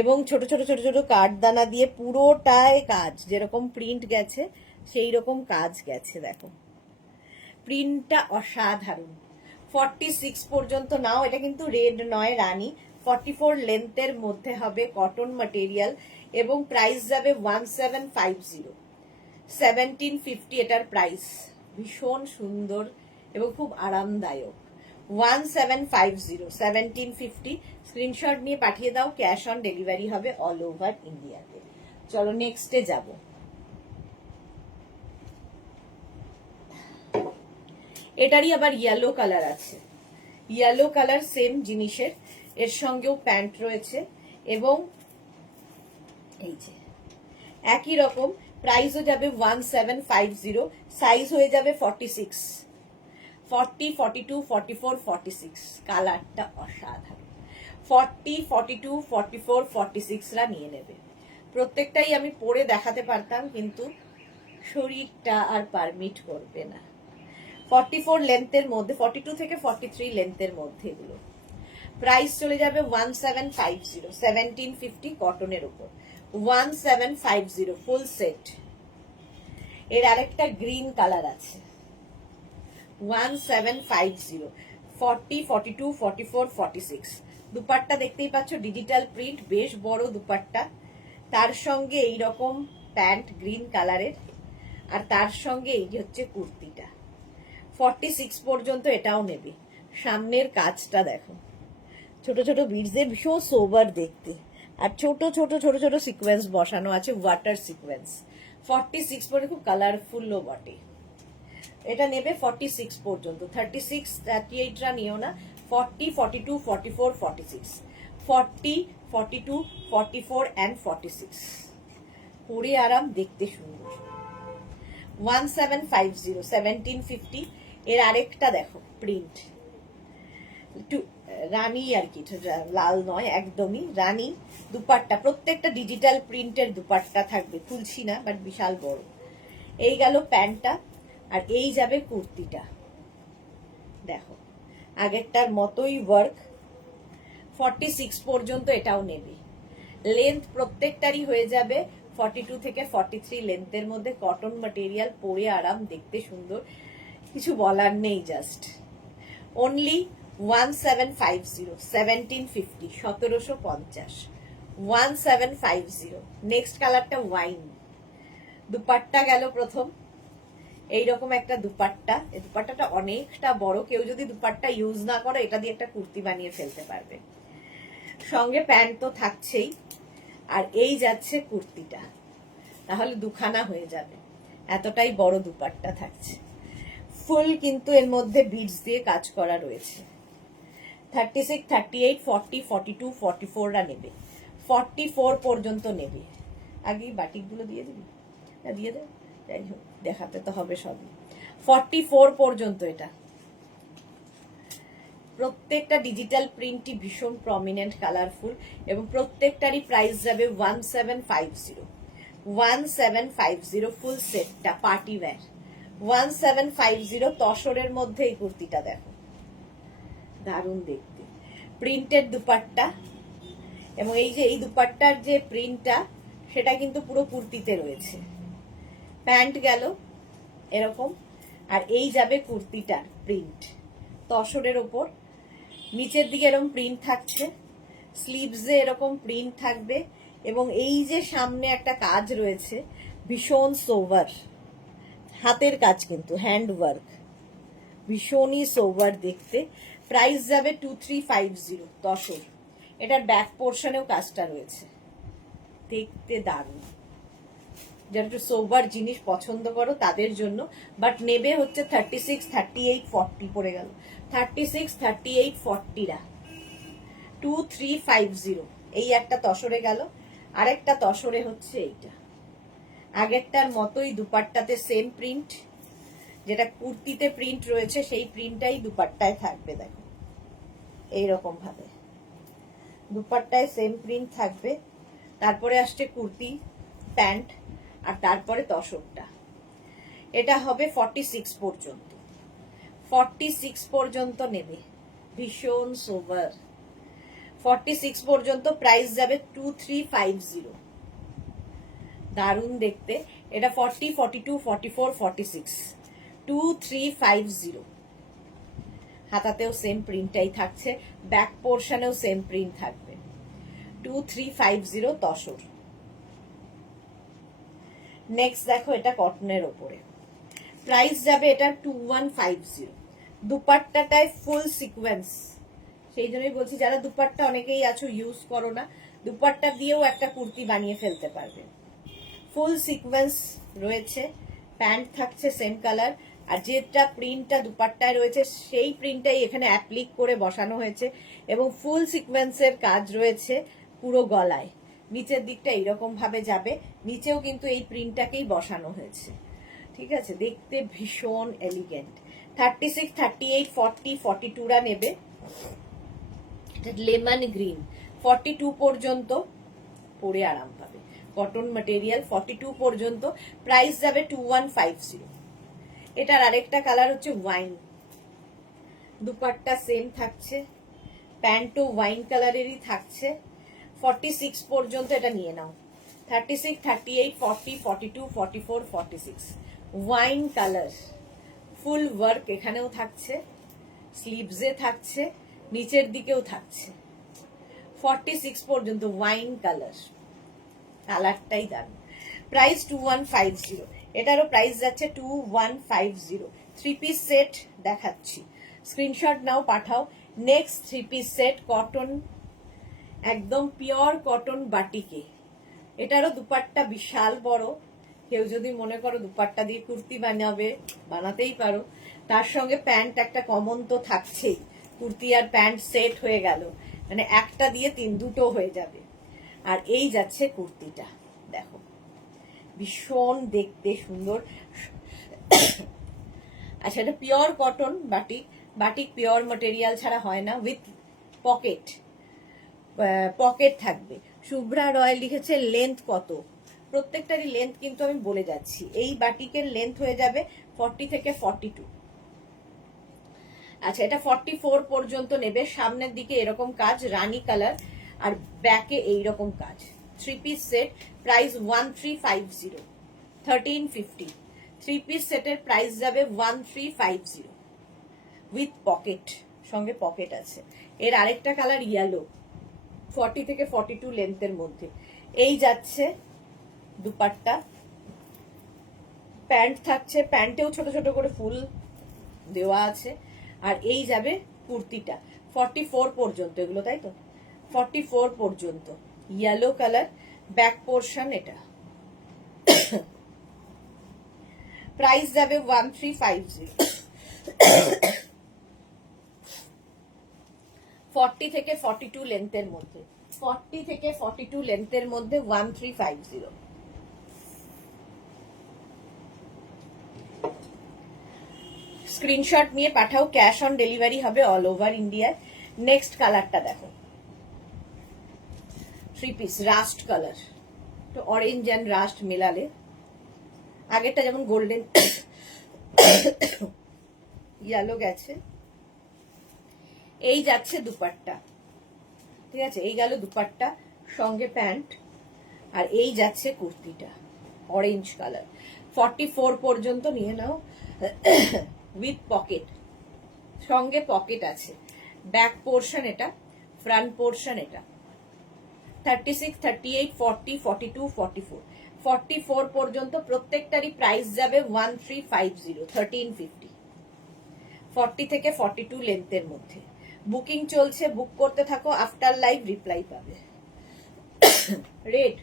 এবং ছোট ছোট ছোট ছোট কাঠদানা দিয়ে পুরোটায় কাজ, যেরকম প্রিন্ট গেছে সেই রকম কাজ গেছে, দেখো প্রিন্টটা অসাধারণ। 46 পর্যন্ত নাও, এটা কিন্তু রেড নয়, রানী। 44 লেন্থের মধ্যে হবে, কটন ম্যাটেরিয়াল, এবং প্রাইস যাবে 1750, 1750 এটার প্রাইস। ভীষণ সুন্দর এবং খুব আরামদায়ক, 1750, 1750 স্ক্রিনশট নিয়ে পাঠিয়ে দাও, ক্যাশ অন ডেলিভারি হবে অল ওভার ইন্ডিয়াতে। চলো নেক্সটে যাব। এটারই আবার ইয়েলো কালার আছে, ইয়েলো কালার সেম জিনিসের, এর সঙ্গেও প্যান্ট রয়েছে এবং এই যে একই রকম প্রাইসও যাবে 1750, সাইজ হয়ে যাবে 46, 40, 42, 44, 46। কালারটা অসাধারণ। 40, 42, 44, 46 রা নিয়ে নেবে। প্রত্যেকটাই আমি পরে দেখাতে পারতাম, কিন্তু শরীরটা আর পারমিট করবে না। 44 লেন্থের মধ্যে, 42 থেকে 43 লেন্থের মধ্যে এগুলো। প্রাইস চলে যাবে 1750, 1750 কটনের উপর, 1750 ফুল সেট। এর আরেকটা গ্রিন কালার আছে, 1750, 40, 42, 44, 46। দুপাট্টা দেখতেই পাচ্ছ, ডিজিটাল প্রিন্ট, বেশ বড় দুপাট্টা, তার সঙ্গে এই রকম প্যান্ট গ্রিন কালারের, আর তার সঙ্গে এই যে হচ্ছে কুর্তিটা। 46 পর্যন্ত এটাও নেবে। সামনের কাজটা দেখো, ছোট ছোট বিটস দিয়ে ভীষণ সোবার দেখতে, আর ছোট ছোট ছোট ছোট সিকোয়েন্স বসানো আছে, ওয়াটার সিকোয়েন্স। 46 পরে খুব কালারফুলও বটে। এটা নেবে 46 পর্যন্ত, 36, 38 রা নিও না। 40, 42, 44, 46, 40, 42, 44 and 46। পরে আরাম, দেখতে সুন্দর। 1750, 1750। এর আরেকটা দেখো প্রিন্ট, একটু রানী আর কি, লাল নয় একদমই রানী। দুপাট্টা প্রত্যেকটা ডিজিটাল প্রিন্টের দুপাট্টা থাকবে, তুলছি না বাট বিশাল বড়। এই গেল প্যান্টটা, আর এই যাবে কুর্তিটা। দেখো আগেরটার মতোই ওয়ার্ক। 46 পর্যন্ত এটাও নেবে। লেন্থ প্রত্যেকটারই হয়ে যাবে 42 থেকে 43 লেন্থের মধ্যে। কটন ম্যাটেরিয়াল, পরে আরাম, দেখতে সুন্দর, কিছু বলার নেই। Just only 1750, 1750, 1750, 1750। নেক্সট কালারটা ওয়াইন। দুপাট্টা গেল প্রথম, এইরকম একটা দুপাট্টা। এই দুপাট্টাটা অনেকটা বড়, কেউ যদি দুপাট্টা ইউজ না করে এটা দিয়ে একটা কুর্তি বানিয়ে ফেলতে পারবে। সঙ্গে প্যান্ট তো থাকছেই, আর এই যাচ্ছে কুর্তিটা, তাহলে দুখানা হয়ে যাবে, এতটাই বড় দুপাট্টা থাকছে। ফুল কিন্তু এর মধ্যে বিডস দিয়ে কাজ করা রয়েছে। 36, 38, 40, 42, 44 রা নেবে। 44 পর্যন্ত নেবে। আগে বাটিকগুলো দিয়ে দিবি, দিয়ে দে, যাই হোক দেখাতে তো হবে সবই। 44 পর্যন্ত এটা। প্রত্যেকটা ডিজিটাল প্রিন্টই ভীষণ প্রমিনেন্ট, কালারফুল, এবং প্রত্যেকটারই প্রাইস যাবে 1750, 1750 ফুল সেটটা পার্টি ওয়্যার। 1750 তসরের মধ্যে এই কুর্তিটা দেখো, দারুণ দেখতে, প্রিন্টেড দুপাট্টা। এবং এই যে এই দুপাট্টার যে প্রিন্টটা, সেটা কিন্তু পুরো কুর্তিতে রয়েছে। প্যান্ট গেল এরকম, আর এই যাবে কুর্তিটার প্রিন্ট তসরের ওপর। নিচের দিকে এরকম প্রিন্ট থাকছে, স্লিভসে এরকম প্রিন্ট থাকবে, এবং এই যে সামনে একটা কাজ রয়েছে ভীষণ সোভার, হাতের কাজ কিন্তু হ্যান্ড ওয়ার্ক, ভীষণই সোভার দেখতে। প্রাইস যাবে 2350 তসর। এটার ব্যাক পোর্শনেও কাজটা রয়েছে, দেখতে দারুণ। যারা একটু সোবার জিনিস পছন্দ করো তাদের জন্য। বাট নেবে হচ্ছে 36, 38, 40 পড়ে গেল। 36, 38, 40 রা 2350। এই একটা তসরে গেল, আরেকটা তসরে হচ্ছে এইটা। আগেরটার মতোই দুপাট্টাতে সেম প্রিন্ট, যেটা কুর্তিতে প্রিন্ট রয়েছে সেই প্রিন্টটাই দুপাট্টায় থাকবে। দেখো এইরকম ভাবে দুপাট্টায় সেম প্রিন্ট থাকবে। তারপরে আসছে কুর্তি, প্যান্ট, আর তারপরে তসরটা। এটা হবে 46 পর্যন্ত, 46 পর্যন্ত নেবে, ভীষণ সোভার। 46 পর্যন্ত প্রাইস যাবে 2350, দারুণ দেখতে। এটা 40, 42, 44, 46, 2350। হাতাতেও সেম প্রিন্টটাই থাকছে, ব্যাক পোর্শনেও সেম প্রিন্ট থাকবে। 2350 তসর। নেক্সট দেখো, এটা কটনের ওপরে, প্রাইস যাবে এটা 2150, দুপাট্টাটায় ফুল সিকোয়েন্স, সেই জন্যই বলছি যারা দুপাট্টা অনেকেই আছো ইউজ করো না, দুপাট্টা দিয়েও একটা কুর্তি বানিয়ে ফেলতে পারবে। ফুল সিকোয়েন্স রয়েছে, প্যান্ট থাকছে সেম কালার, আর যেটা প্রিন্টটা দুপাট্টায় রয়েছে সেই প্রিন্টটাই এখানে অ্যাপ্লিক করে বসানো হয়েছে, এবং ফুল সিকোয়েন্সের কাজ রয়েছে পুরো গলায়। নিচের দিকটা এইরকম ভাবে যাবে, নিচেও কিন্তু এই প্রিন্টটাকেই বসানো হয়েছে। ঠিক আছে, দেখতে ভীষণ এলিগেন্ট। 36, 38, 40, 42রা নেবে। লেমন গ্রিন 42 পর্যন্ত পরে আরাম পাবে, কটন ম্যাটেরিয়াল 42 পর্যন্ত। প্রাইস যাবে 2150। এটার আরেকটা কালার হচ্ছে ওয়াইন, দুপাট্টা সেম থাকছে, প্যান্টও ওয়াইন কালারেরই থাকছে। 46 পর্যন্ত এটা নিয়ে নাও। 36, 38, 40, 42, 44, 46 ওয়াইন কালার, ফুল ওয়ার্ক এখানেও থাকছে, স্লিভসে থাকছে, নিচের দিকেও থাকছে। 46 পর্যন্ত ওয়াইন কালার, কালারটাই দারুণ। প্রাইস 2150। এটারও প্রাইস যাচ্ছে 2150। 3 পিস সেট দেখাচ্ছি, স্ক্রিনশট নাও, পাঠাও। নেক্সট 3 পিস সেট কটন, একদম পিওর কটন বাটিকে। এটারও দুপাট্টা বিশাল বড়, কেউ যদি মনে করো দুপাট্টা দিয়ে কুর্তি বানাবে বানাতেই পারো। তার সঙ্গে প্যান্ট একটা কমন তো থাকছেই, কুর্তি আর প্যান্ট সেট হয়ে গেল, মানে একটা দিয়ে দুটো হয়ে যাবে। আর এই যাচ্ছে কুর্তিটা, দেখো ভীষণ দেখতে সুন্দর। আচ্ছা, এটা pure cotton batik, batik pure material ছাড়া হয় না, উইথ পকেট, পকেট থাকবে। শুভ্রা রয় লিখেছে লেন্থ কত, প্রত্যেকটারই লেন্থ কিন্তু আমি বলে যাচ্ছি। এই বাটিকের লেন্থ হয়ে যাবে 40 থেকে 42। আচ্ছা, এটা 44 পর্যন্ত নেবে। সামনের দিকে এরকম কাজ, রানী কালার, আর ব্যাকে এইরকম কাজ। 3 পিস সেট, প্রাইস 1350, 1350। 3 পিস সেটের প্রাইস যাবে 1350 উইথ পকেট, সঙ্গে পকেট আছে। এর আরেকটা কালার ইয়েলো, 40 থেকে 42 লেন্থের মধ্যে। এই যাচ্ছে দুপাট্টা, প্যান্ট থাকছে, প্যান্টেও ছোট ছোট করে ফুল দেওয়া আছে। আর এই যাবে কুর্তিটা 44 পর্যন্ত, এগুলো তাই তো, 44 পর্যন্ত। ইয়েলো কালার, ব্যাক পোর্শন এটা। প্রাইস যাবে 1350। 40 থেকে 42 লেন্থের মধ্যে, 40 থেকে 42 লেন্থের মধ্যে 1350। স্ক্রিনশট নিয়ে পাঠাও, ক্যাশ অন ডেলিভারি হবে অল ওভার ইন্ডিয়ায়। নেক্সট কালারটা দেখো, 3 পিস রাস্ট কালার, তো অরেঞ্জ অ্যান্ড রাস্ট মেলালে, আগেরটা যেমন গোল্ডেন ইয়েলো গেছে। এই যাচ্ছে দুপাট্টা, ঠিক আছে, এই গেল দুপাট্টা, সঙ্গে প্যান্ট, আর এই যাচ্ছে কুর্তিটা অরেঞ্জ কালার। 44 পর্যন্ত নিয়ে নাও, উইথ পকেট, সঙ্গে পকেট আছে। ব্যাক পোর্শন এটা, ফ্রন্ট পোর্শন এটা। 36, 38, 40, 42, 44, 44 পর্যন্ত প্রত্যেকটারই প্রাইস যাবে 1350, 1350। 40 থেকে 42 লেন্থের মধ্যে। বুকিং চলছে, বুক করতে থাকো, আফটার লাইভ রিপ্লাই পাবে। রেড,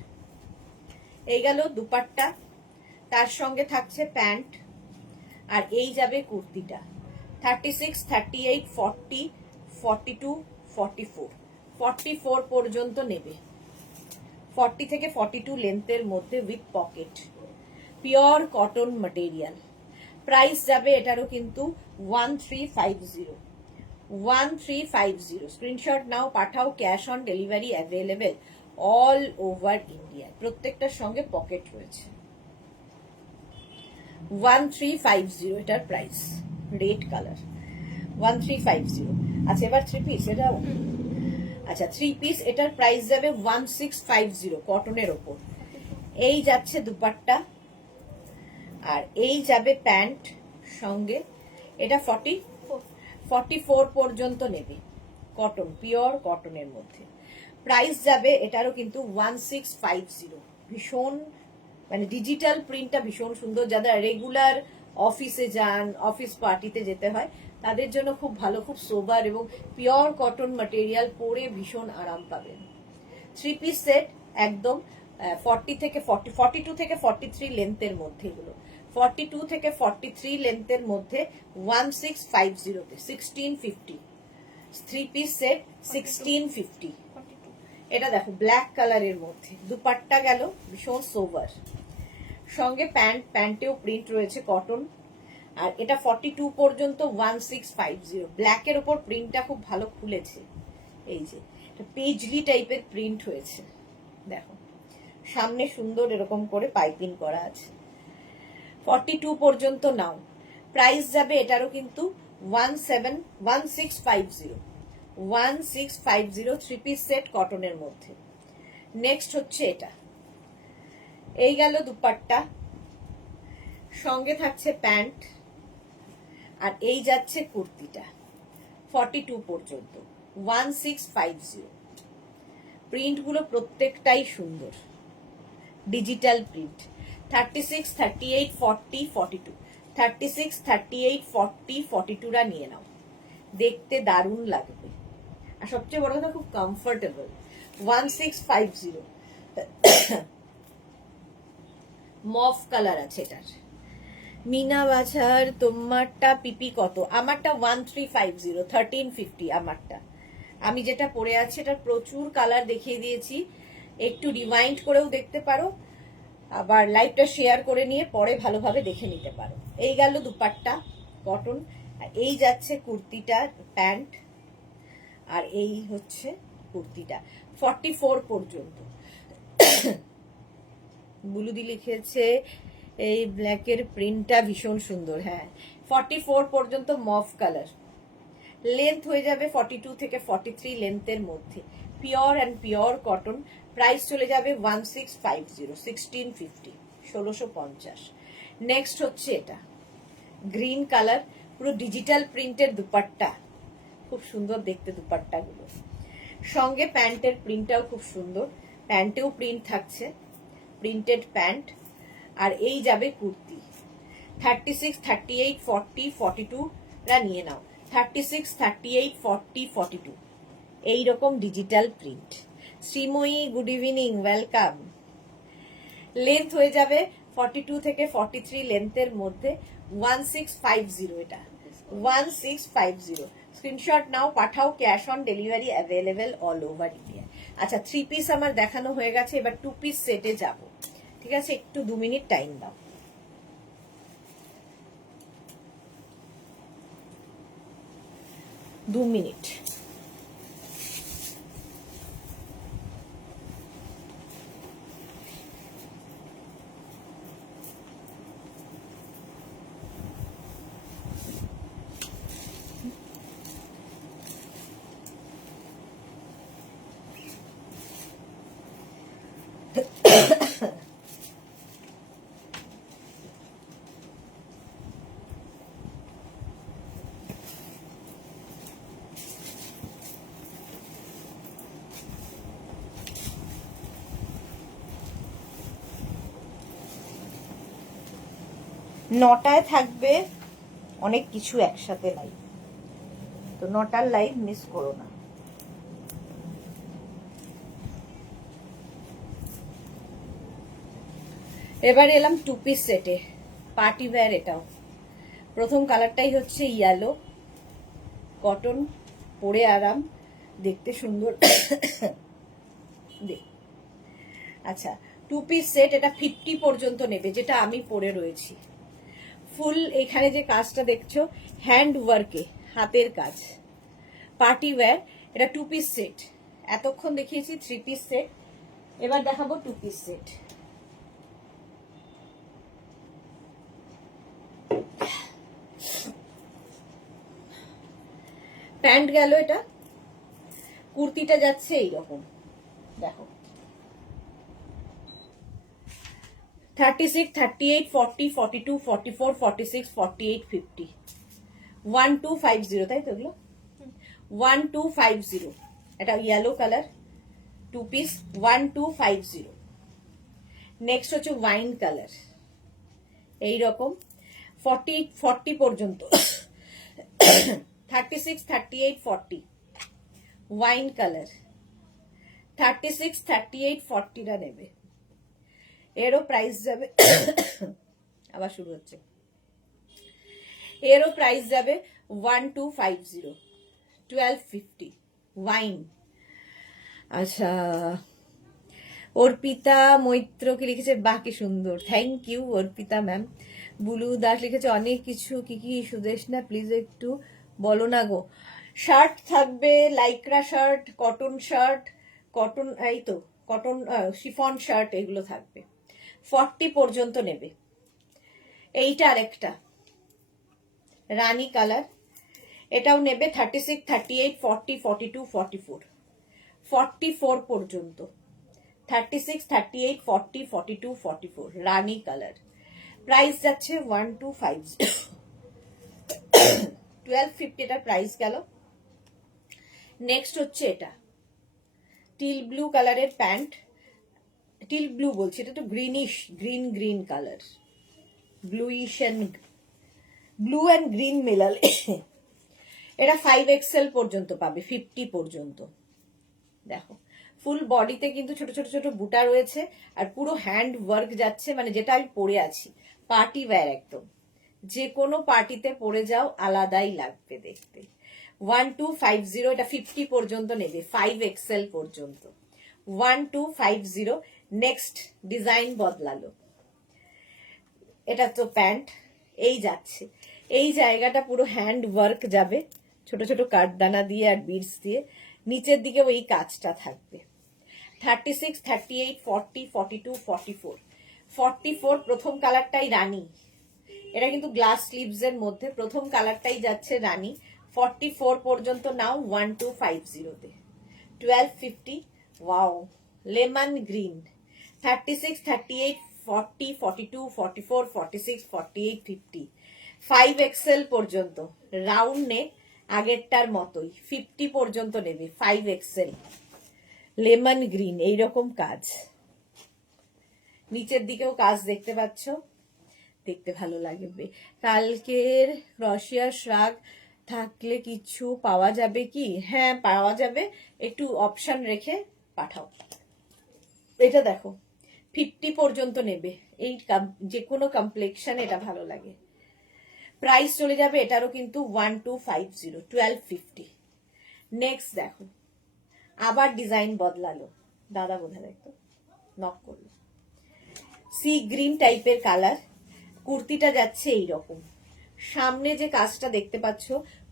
এই গেল দুপাট্টা, তার সঙ্গে থাকছে প্যান্ট, আর এই যাবে কুর্তিটা। 36, 38, 40, 42, 44, 44 পর্যন্ত নেবে। 40 থেকে 42 লেন্থের মধ্যে with pocket, pure cotton material. Price যাবে এটারও কিন্তু 1350, 1350। স্ক্রিনশট নাও, পাঠাও, cash on delivery available all over India, প্রত্যেকটার সঙ্গে পকেট রয়েছে। 1350 এটার প্রাইস, রেড কালার 1350। আচ্ছা, এবার 3 পিস, এটা আচ্ছা 3 পিস, এটার প্রাইস যাবে 1650 কটনের ওপর। এই যাচ্ছে দুপাট্টা, আর এই যাবে প্যান্ট সঙ্গে। এটা 44 পর্যন্ত নেবে, কটন, পিওর কটনের মধ্যে। প্রাইস যাবে এটারও কিন্তু 1650। ভীষণ, মানে ডিজিটাল প্রিন্টটা ভীষণ সুন্দর, যারা রেগুলার অফিসে যান, অফিস পার্টিতে যেতে হয়, তাদের জন্য খুব ভালো, খুব সোবার এবং পিওর কটন ম্যাটেরিয়াল, পরে ভীষণ আরাম পাবেন। 3 পিস সেট, একদম 40 থেকে 40, 42 থেকে 43 লেন্থের মধ্যে, এগুলো 42 থেকে 43 লেন্থের মধ্যে 1650 তে 1650 3 পিস সেট 1650। এটা দেখো ব্ল্যাক কালারের মধ্যে, দুপাট্টা গেল ভীষণ সোবার, সঙ্গে প্যান্টেও প্রিন্ট রয়েছে কটন। আর এটা 42 পর্যন্ত 1650। ব্ল্যাকের ওপর প্রিন্টটা খুব ভালো খুলেছে, এই যে পেজলি টাইপের প্রিন্ট হয়েছে, দেখো সামনে সুন্দর এরকম করে পাইপিং করা আছে। 42 পর্যন্ত নাও, প্রাইস যাবে এটারও কিন্তু 1650 3 পিস সেট কটনের মধ্যে। নেক্সট হচ্ছে এটা, এই গেল দুপাট্টা, সঙ্গে থাকছে প্যান্ট, আর এই যাচ্ছে কুর্তিটা 42 পর্যন্ত 1650। প্রিন্ট গুলো প্রত্যেকটাই সুন্দর, ডিজিটাল প্রিন্ট। 36, 38, 40, 42, 36, 38, 40, 42 রা নিয়ে নাও, দেখতে দারুণ লাগবে, আর সবচেয়ে বড় কথা খুব কমফোর্টেবল। 1650 মফ কালার আছে এটার। মিনা বাছার তোমারটা পিপি কত? আমারটা 1350, 1350 আমারটা। আমি যেটা পরে আছি এটার প্রচুর কালার দেখিয়ে দিয়েছি, একটু রিমাইন্ড করেও দেখতে পারো, আবার লাইভটা শেয়ার করে নিয়ে পরে ভালোভাবে দেখে নিতে পারো। এই গেল দুপাট্টা কটন, এই যাচ্ছে কুর্তিটার প্যান্ট, আর এই হচ্ছে কুর্তিটা 44 পর্যন্ত। বুলুদি লিখেছে এই ব্ল্যাকের প্রিন্টটা ভীষণ সুন্দর, হ্যাঁ 44 পর্যন্ত মফ কালার, লেন্থ হয়ে যাবে 42 থেকে 43 লেন্থের মধ্যে, pure and pure cotton. Price চলে যাবে 1650, 1650, 1650। নেক্সট হচ্ছে এটা গ্রিন কালার, পুরো ডিজিটাল প্রিন্টের দুপাট্টা, খুব সুন্দর দেখতে দুপাট্টাগুলো, সঙ্গে প্যান্টের প্রিন্টটাও খুব সুন্দর, প্যান্টেও প্রিন্ট থাকছে, প্রিন্টেড প্যান্ট। আর এই যাবে কুর্তি 36, 38, 40, 42 রা নিয়ে নাও, 36, 38, 40, 42 এইরকম digital print. Srimoyee good evening, welcome. Length হয়ে যাবে 42 থেকে 43 লেন্থের মধ্যে 1650, এটা 1650। স্ক্রিনশট নাও, পাঠাও, cash on delivery available all over India. আচ্ছা 3 পিস আমার দেখানো হয়ে গেছে, এবার 2 পিস সেটে যাব, ঠিক আছে? একটু 2 মিনিট টাইম দাও। 2 মিনিট। নটায় থাকবে অনেক কিছু একসাথে লাইভ, তো 9টার লাইভ মিস করো না। এবার এলাম 2 পিস সেটে, পার্টি ওয়্যার। এটাও প্রথম কালারটাই হচ্ছে ইয়েলো কটন, পরে আরাম, দেখতে সুন্দর। আচ্ছা 2 পিস সেট, এটা 50 পর্যন্ত নেবে, যেটা আমি পরে রয়েছি। ফুল এখানে যে কাজটা দেখছো হ্যান্ড ওয়ার্কে, হাতের কাজ, পার্টি ওয়্যার। এটা 2 পিস সেট, এতক্ষণ দেখিয়েছি 3 পিস সেট, এবার দেখাবো 2 পিস সেট। প্যান্ট গেল, এটা কুর্তিটা যাচ্ছে এইরকম, দেখো 36, 38, 40, 42, 44, 46, 48, 50, 1250, তাই তো এগুলো 1250। এটা ইয়েলো কালার 2 পিস 1250। নেক্সট হচ্ছে ওয়াইন কালার, এইরকম 40 পর্যন্ত 36, 38, 40 ওয়াইন কালার 36, 38, 40টা নেবে। এরও প্রাইস যাবে আবার শুরু হচ্ছে, এরও প্রাইস যাবে 1250, 1250 ওয়াইন। আচ্ছা, অর্পিতা মৈত্র কি লিখেছে, বাকি সুন্দর, thank you Arpita ma'am. Bulu Das লিখেছে অনেক কিছু, কি কি সুদেশ না প্লিজ একটু বলো না গো। শার্ট থাকবে, Lycra shirt, cotton shirt, cotton, এই তো কটন শিফন শার্ট, এগুলো থাকবে। 40 পর্যন্ত নেবে। এইটা আরেকটা রানী কালার, এটাও নেবে 36, 38, 40, 42, 44, 44 পর্যন্ত 36, 38, 40, 42, 44 রানী কালার। প্রাইস যাচ্ছে 1250, 1250 এটার প্রাইস গেল। নেক্সট হচ্ছে এটা টিল ব্লু কালারের প্যান্ট, টিল ব্লু বলছি, এটা তো greenish, green colour, bluish and blue and green মেলালে। এটা 5XL পর্যন্ত পাবে, 50 পর্যন্ত। দেখো ফুল বডিতে কিন্তু ছোট ছোট ছোট বুটা রয়েছে, আর পুরো হ্যান্ড ওয়ার্ক যাচ্ছে, মানে যেটা আমি পরে আছি পার্টি ওয়্যার, একদম যে কোনো পার্টিতে পরে যাও আলাদাই লাগবে দেখতে। 1250, এটা 50 পর্যন্ত নেবে, 5XL পর্যন্ত 1250। নেক্সট ডিজাইন বদলালো, এটা তো প্যান্ট, এই যাচ্ছে, এই জায়গাটা পুরো হ্যান্ড ওয়ার্ক যাবে, ছোট ছোট কাঠদানা দিয়ে আর বিডস দিয়ে, নিচের দিকে ওই কাজটা থাকবে। 36, 38, 40, 42, 44, 44 প্রথম কালারটাই রানী, এটা কিন্তু গ্লাস স্লিভস এর মধ্যে প্রথম কালারটাই যাচ্ছে রানী। 44 পর্যন্ত নাও 1250 তে, 1250। Wow, lemon green. 36, 38, 40, 42, 44, 46, 48, 50, 5XL পর্যন্ত রাউন্ড নেক, আগেরটার মতোই 50 পর্যন্ত নেবে, 5XL লেমন গ্রিন, এইরকম কাজ, নিচের দিকেও কাজ দেখতে পাচ্ছ, দেখতে ভালো লাগবে। কালকের ক্রশিয়া শ্রাগ থাকলে কিছু পাওয়া যাবে কি? হ্যাঁ পাওয়া যাবে, একটু অপশন রেখে পাঠাও। এটা দেখো 50 পর্যন্ত নেবে, এই যে কোনো কমপ্লেকশন এটা ভালো লাগে। প্রাইস চলে যাবে এটারও কিন্তু 1250, 1250। নেক্সট দেখো আবার ডিজাইন বদলালো, দাদা বোধহয় দেখো নক করলো, সি গ্রিন টাইপের কালার, কুর্তিটা যাচ্ছে এইরকম, সামনে যে কাজটা দেখতে পাচ্ছ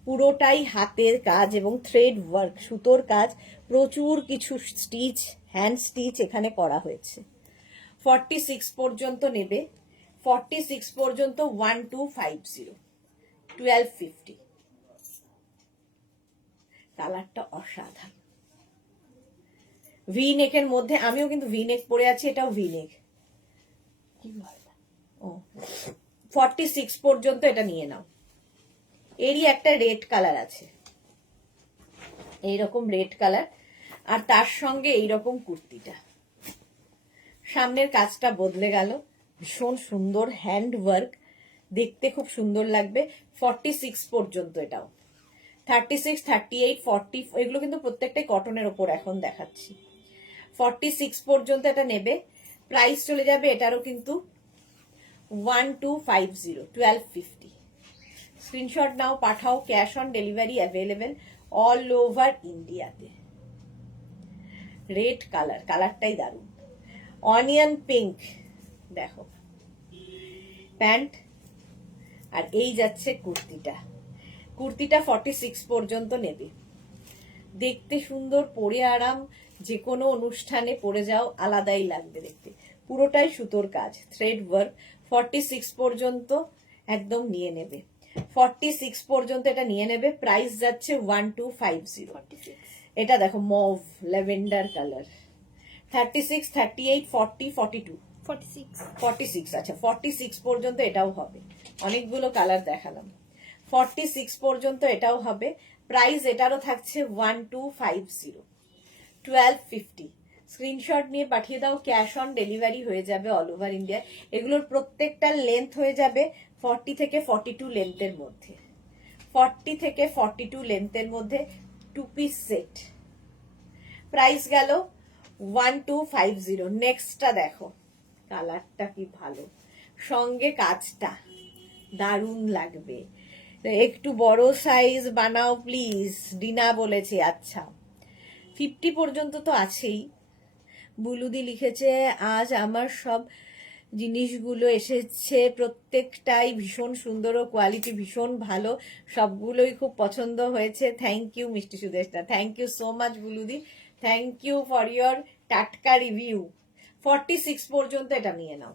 পুরোটাই হাতের কাজ এবং থ্রেড ওয়ার্ক, সুতোর কাজ, প্রচুর কিছু স্টিচ, হ্যান্ড স্টিচ এখানে করা হয়েছে। 46 পর্যন্ত নেবে, 46 পর্যন্ত 1250, 1250। কালারটা অসাধারণ, ভি নেকের মধ্যে, আমিও কিন্তু ভি নেক পরে আছি, এটাও ভি নেক। ও 46 পর্যন্ত এটা নিয়ে নাও। এরই একটা রেড কালার আছে, এইরকম রেড কালার, আর তার সঙ্গে এইরকম কুর্তিটা, সামনের কাজটা বদলে গেল, ভীষণ সুন্দর হ্যান্ড ওয়ার্ক, দেখতে খুব সুন্দর লাগবে। 46 পর্যন্ত এটাও, 36, 38, 40, এগুলো কিন্তু প্রত্যেকটাই কটনের ওপর এখন দেখাচ্ছি। 46 পর্যন্ত এটা নেবে, প্রাইস চলে যাবে এটারও কিন্তু 1250, 1250। স্ক্রিনশট নাও, পাঠাও, cash on delivery available all over ইন্ডিয়াতে। রেড কালার, কালারটাই দারুণ, অনিয়ন পিঙ্ক, দেখো প্যান্ট, আর এই যাচ্ছে কুর্তিটা, কুর্তিটা 46 পর্যন্ত নেবে, দেখতে সুন্দর, পরে আরাম, যে কোনো অনুষ্ঠানে পরে যাও আলাদাই লাগবে দেখতে, পুরোটাই সুতোর কাজ, থ্রেড ওয়ার্ক। 46 পর্যন্ত একদম নিয়ে নেবে, 46 পর্যন্ত এটা নিয়ে নেবে, প্রাইস যাচ্ছে 1250। এটা দেখো মভ ল্যাভেন্ডার কালার, 36, 38, 40, 42, 46, আচ্ছা 46 পর্যন্ত এটাও হবে, অনেকগুলো কালার দেখালাম। 46 পর্যন্ত এটাও হবে, প্রাইস এটারও থাকছে 1250, 1250। স্ক্রিনশট নিয়ে পাঠিয়ে দাও, ক্যাশ অন ডেলিভারি হয়ে যাবে অল ওভার ইন্ডিয়া। এগুলোর প্রত্যেকটা লেন্থ হয়ে যাবে 40 থেকে 42 লেন্থের মধ্যে, 40 থেকে 42 লেন্থের মধ্যে 2 পিস সেট। প্রাইস গেল 1250। নেক্সটটা দেখো, কালারটা কি ভালো, সঙ্গে কাজটা দারুণ লাগবে। একটু বড় সাইজ বানাও প্লিজ, ডিনা বলেছে। আচ্ছা 50 পর্যন্ত তো আছেই। বুলুদি লিখেছে আজ আমার সব জিনিসগুলো এসেছে, প্রত্যেকটাই ভীষণ সুন্দর ও কোয়ালিটি ভীষণ ভালো, সবগুলোই খুব পছন্দ হয়েছে। থ্যাংক ইউ মিষ্টি সুদেশটা, থ্যাংক ইউ সো মাচ বুলুদি, থ্যাংক ইউ ফর ইয়োর টাটকা রিভিউ। 46 পর্যন্ত এটা নিয়ে নাও,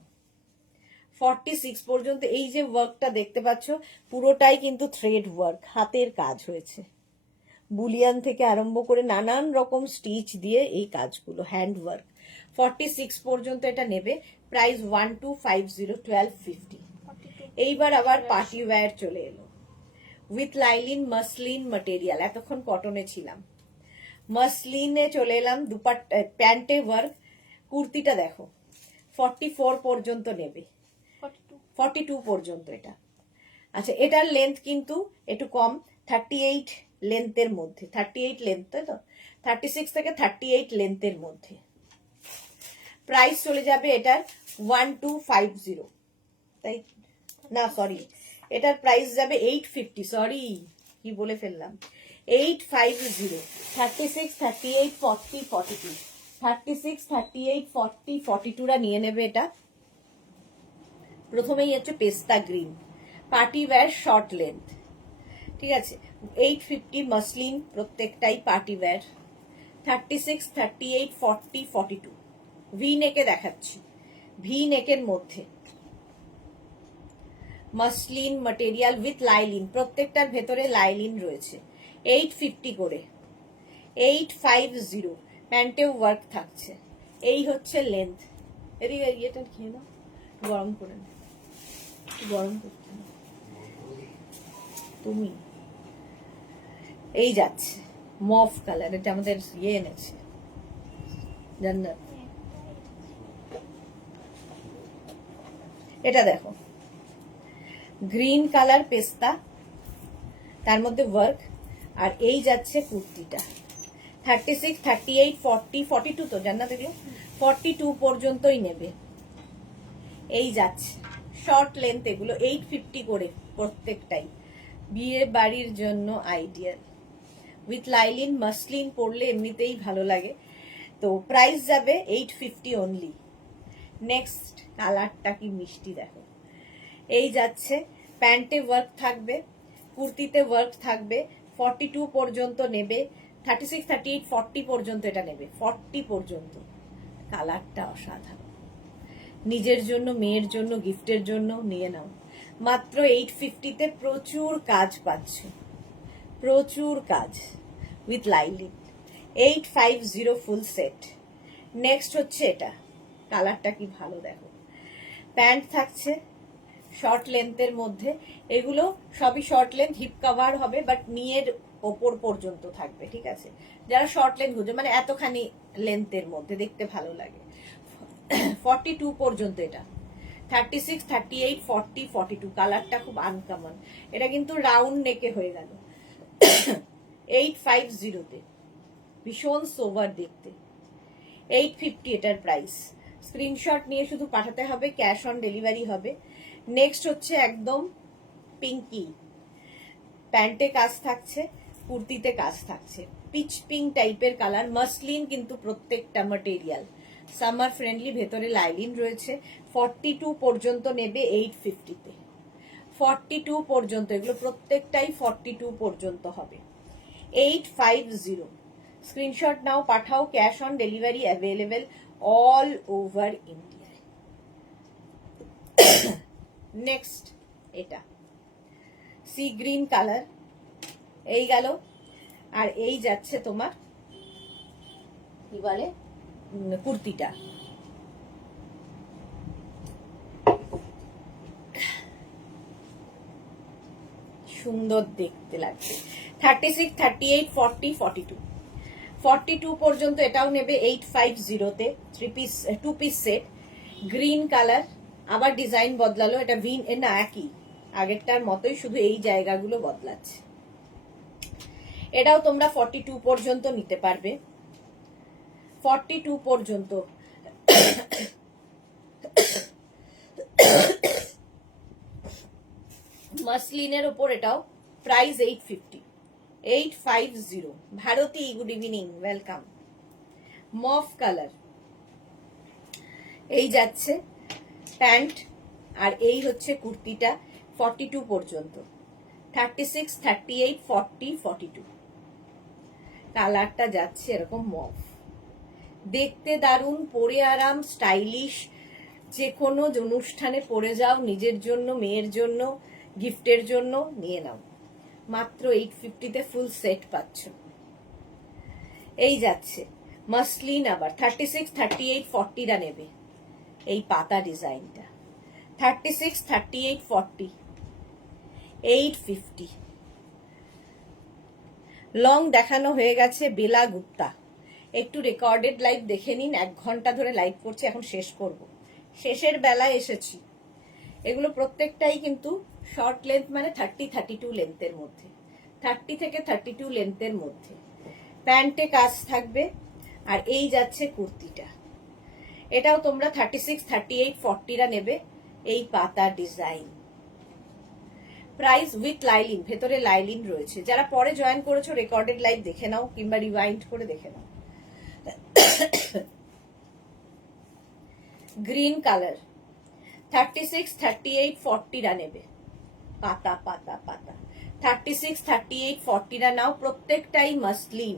46 পর্যন্ত। এই যে ওয়ার্কটা দেখতে পাচ্ছ পুরোটাই কিন্তু থ্রেড ওয়ার্ক, হাতের কাজ হয়েছে, বুলিয়ান থেকে আরম্ভ করে নানান রকম স্টিচ দিয়ে এই কাজগুলো, হ্যান্ড ওয়ার্ক। 46 পর্যন্ত এটা নেবে, প্রাইস 1250, 1250। এইবার আবার পার্টি ওয়্যার চলে এলো উইথ লাইলিন মাসলিন ম্যাটেরিয়াল। এতক্ষণ কটনে ছিলাম, মাসলিনে চলে এলাম। দুপাট্টা প্যান্টে ওয়ার্ক, কুর্তিটা দেখো 44 পর্যন্ত নেবে, 42 পর্যন্ত এটা। আচ্ছা এটার লেন্থ কিন্তু একটু কম, 38 লেন্থের মধ্যে, 38 লেন্থ, তাই তো 36 থেকে 38 লেন্থের মধ্যে। প্রাইস চলে যাবে এটার 1250, তাই না সরি, এটার প্রাইস যাবে 850, সরি কি বলে ফেললাম, 850। 36, 38, 40, 42, 36, 38, 40, 42রা নিয়ে নেবে এটা। প্রথমেই হচ্ছে পেস্তা green, party wear short length, ঠিক আছে, 850 মাসলিন, প্রত্যেকটাই পার্টি ওয়্যার। 36, 38, 40, 42 ভি নেকে দেখাচ্ছি, ভি নেকের মধ্যে মাসলিন ম্যাটেরিয়াল উইথ লাইলিন, প্রত্যেকটার ভেতরে লাইলিন রয়েছে। 850 করে, 850। প্যান্টে ওয়ার্ক থাকছে। এই হচ্ছে লেন্থ। এদিকে ইয়েটা খেয়ে নাও, গরম করে নাও, গরম করতে নাও তুমি। এই যাচ্ছে মফ কালার, এটা আমাদের ইয়ে এনেছে জান্নাত। এটা দেখো গ্রিন কালার পেস্তা, তার মধ্যে ওয়ার্ক, আর এই যাচ্ছে কুর্তিটা 36, 38, 40, 42 তো জান্নাত, এগুলো 42 পর্যন্তই নেবে। এই যাচ্ছে শর্ট লেন্থ, এগুলো 850 করে প্রত্যেকটাই, বিয়ে বাড়ির জন্য আইডিয়াল। উইথ লাইলিন মাসলিন পরলে এমনিতেই ভালো লাগে। তো প্রাইস যাবে 850 অনলি। নেক্সট কালারটা কি মিষ্টি দেখো, এই যাচ্ছে প্যান্টে ওয়ার্ক থাকবে, কুর্তিতে ওয়ার্ক থাকবে, 42 পর্যন্ত নেবে। 36, 38, 40 পর্যন্ত এটা নেবে, 40 পর্যন্ত। কালারটা অসাধারণ, নিজের জন্য, মেয়ের জন্য, গিফটের জন্য নিয়ে নাও। মাত্র 850-তে প্রচুর কাজ পাচ্ছ, প্রচুর কাজ with lining. 850 full set. Next হচ্ছে এটা, কালারটা কি ভালো দেখো, প্যান্ট থাকছে শর্ট লেন্থের মধ্যে, এগুলো সবই শর্ট লেন্থ, হিপ কভার হবে, বাট নিয়ের ওপর পর্যন্ত থাকবে, ঠিক আছে। যারা শর্ট লেন্থ খুঁজে, মানে এতখানি লেন্থের মধ্যে দেখতে ভালো লাগে। 42 পর্যন্ত এটা, 36, 38, 40, 42। কালারটা খুব আনকমন, এটা কিন্তু রাউন্ড নেকে হয়ে গেল। 850-তে ভীষণ সোভার দেখতে। 850 এটার প্রাইস। স্ক্রিনশট নিয়ে শুধু পাঠাতে হবে, ক্যাশ অন ডেলিভারি হবে। নেক্সট হচ্ছে একদম পিঙ্কি, প্যান্টে কাজ থাকছে, কুর্তিতে কাজ থাকছে, পিচ পিঙ্ক টাইপের কালার, মাসলিন কিন্তু প্রত্যেকটা ম্যাটেরিয়াল, সামার ফ্রেন্ডলি, ভেতরে লাইলিন রয়েছে। 42 পর্যন্ত নেবে 850-তে, 42 পর্যন্ত, এগুলো প্রত্যেকটাই 42 পর্যন্ত হবে। 850। স্ক্রিনশট নাও, পাঠাও, cash on delivery available all over India. Next এটা সি গ্রিন কালার, এই গেল। আর এই যাচ্ছে তোমার কি বলে কুর্তিটা, সুন্দর দেখতে লাগছে। 36, 38, 40, 42, 42 পর্যন্ত এটাও নেবে 850-তে 2 পিস সেট, গ্রিন কালার। আবার ডিজাইন বদলালো, এটা ভিন না একই আগেরটার মতোই, শুধু এই জায়গাগুলো বদলাচ্ছে। এটাও তোমরা 42 পর্যন্ত নিতে পারবে, 42 পর্যন্ত। মাসলিনের ওপর এটাও price 850। Bharati good evening, welcome. মফ কালার, এই যাচ্ছে প্যান্ট, আর এই হচ্ছে কুর্তিটা 42 পর্যন্ত, 36, 38, 40, 42। কালারটা যাচ্ছে এরকম মফ, দেখতে দারুণ, পরে আরাম, স্টাইলিশ। যে কোনো অনুষ্ঠানে পরে যাও, নিজের জন্য, মেয়ের জন্য, গিফটের জন্য নিয়ে নাও। মাত্র 850-তে ফুল সেট পাচ্ছ। এই যাচ্ছে মাসলিন, আবার 36, 38, 40রা নেবে এই পাতা ডিজাইনটা, 36, 38, 40, 850। লং দেখানো হয়ে গেছে বেলা গুপ্তা। একটু রেকর্ডেড লাইভ দেখে নিন, 1 ঘন্টা ধরে লাইভ করছি, এখন শেষ করব, শেষের বেলায় এসেছি। এগুলো প্রত্যেকটাই কিন্তু শর্ট লেন্থ, মানে 30-32 লেন্থের মধ্যে, 30 থেকে 32 লেন্থের মধ্যে। প্যান্টে কাজ থাকবে, আর এই যাচ্ছে কুর্তিটা, এটাও তোমরা 36, 38, 40রা নেবে এই পাতা ডিজাইন। প্রাইস উইথ লাইলিন, ভেতরে লাইলিন রয়েছে। যারা পরে জয়েন করেছো রেকর্ডেড লাইভ দেখে নাও, কিংবা রিওয়াইন্ড করে দেখে নাও। গ্রিন কালার, 36, 38, 40রা নেবে, পাতা পাতা পাতা, 36, 38, 40রা নাও। প্রত্যেকটাই muslin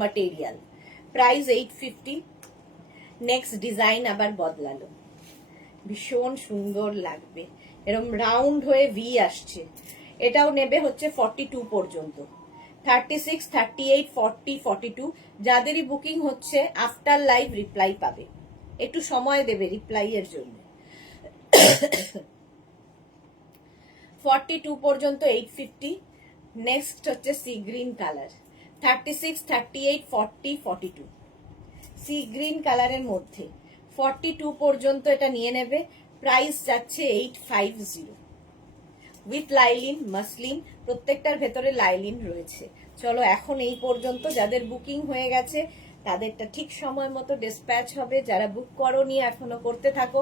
material, price 850। Next design আবার বদলালো, ভীষণ সুন্দর লাগবে, এরকম রাউন্ড হয়ে ভি আসছে। এটাও নেবে হচ্ছে 42 পর্যন্ত, 36, 38, 40, 42। যাদেরই বুকিং হচ্ছে আফটার লাইভ রিপ্লাই পাবে, একটু সময় দেবে রিপ্লাই এর জন্য। 42 পর্যন্ত 850। নেক্সট হচ্ছে sea green colour, 36, 38, 40, 42। Sea green কালারের মধ্যে 42 পর্যন্ত এটা নিয়ে নেবে, প্রাইস যাচ্ছে 850 উইথ লাইলিন মাসলিন। প্রত্যেকটার ভেতরে লাইলিন রয়েছে। চলো এখন এই পর্যন্ত, যাদের বুকিং হয়ে গেছে তাদেরটা ঠিক সময় মতো ডিসপ্যাচ হবে। যারা বুক করোনি এখনো করতে থাকো।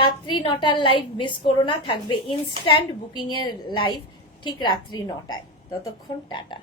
রাত্রি 9টার লাইভ মিস করো না, থাকবে ইনস্ট্যান্ট বুকিং এর লাইভ ঠিক রাত্রি 9টায়। ততক্ষণ টাটা।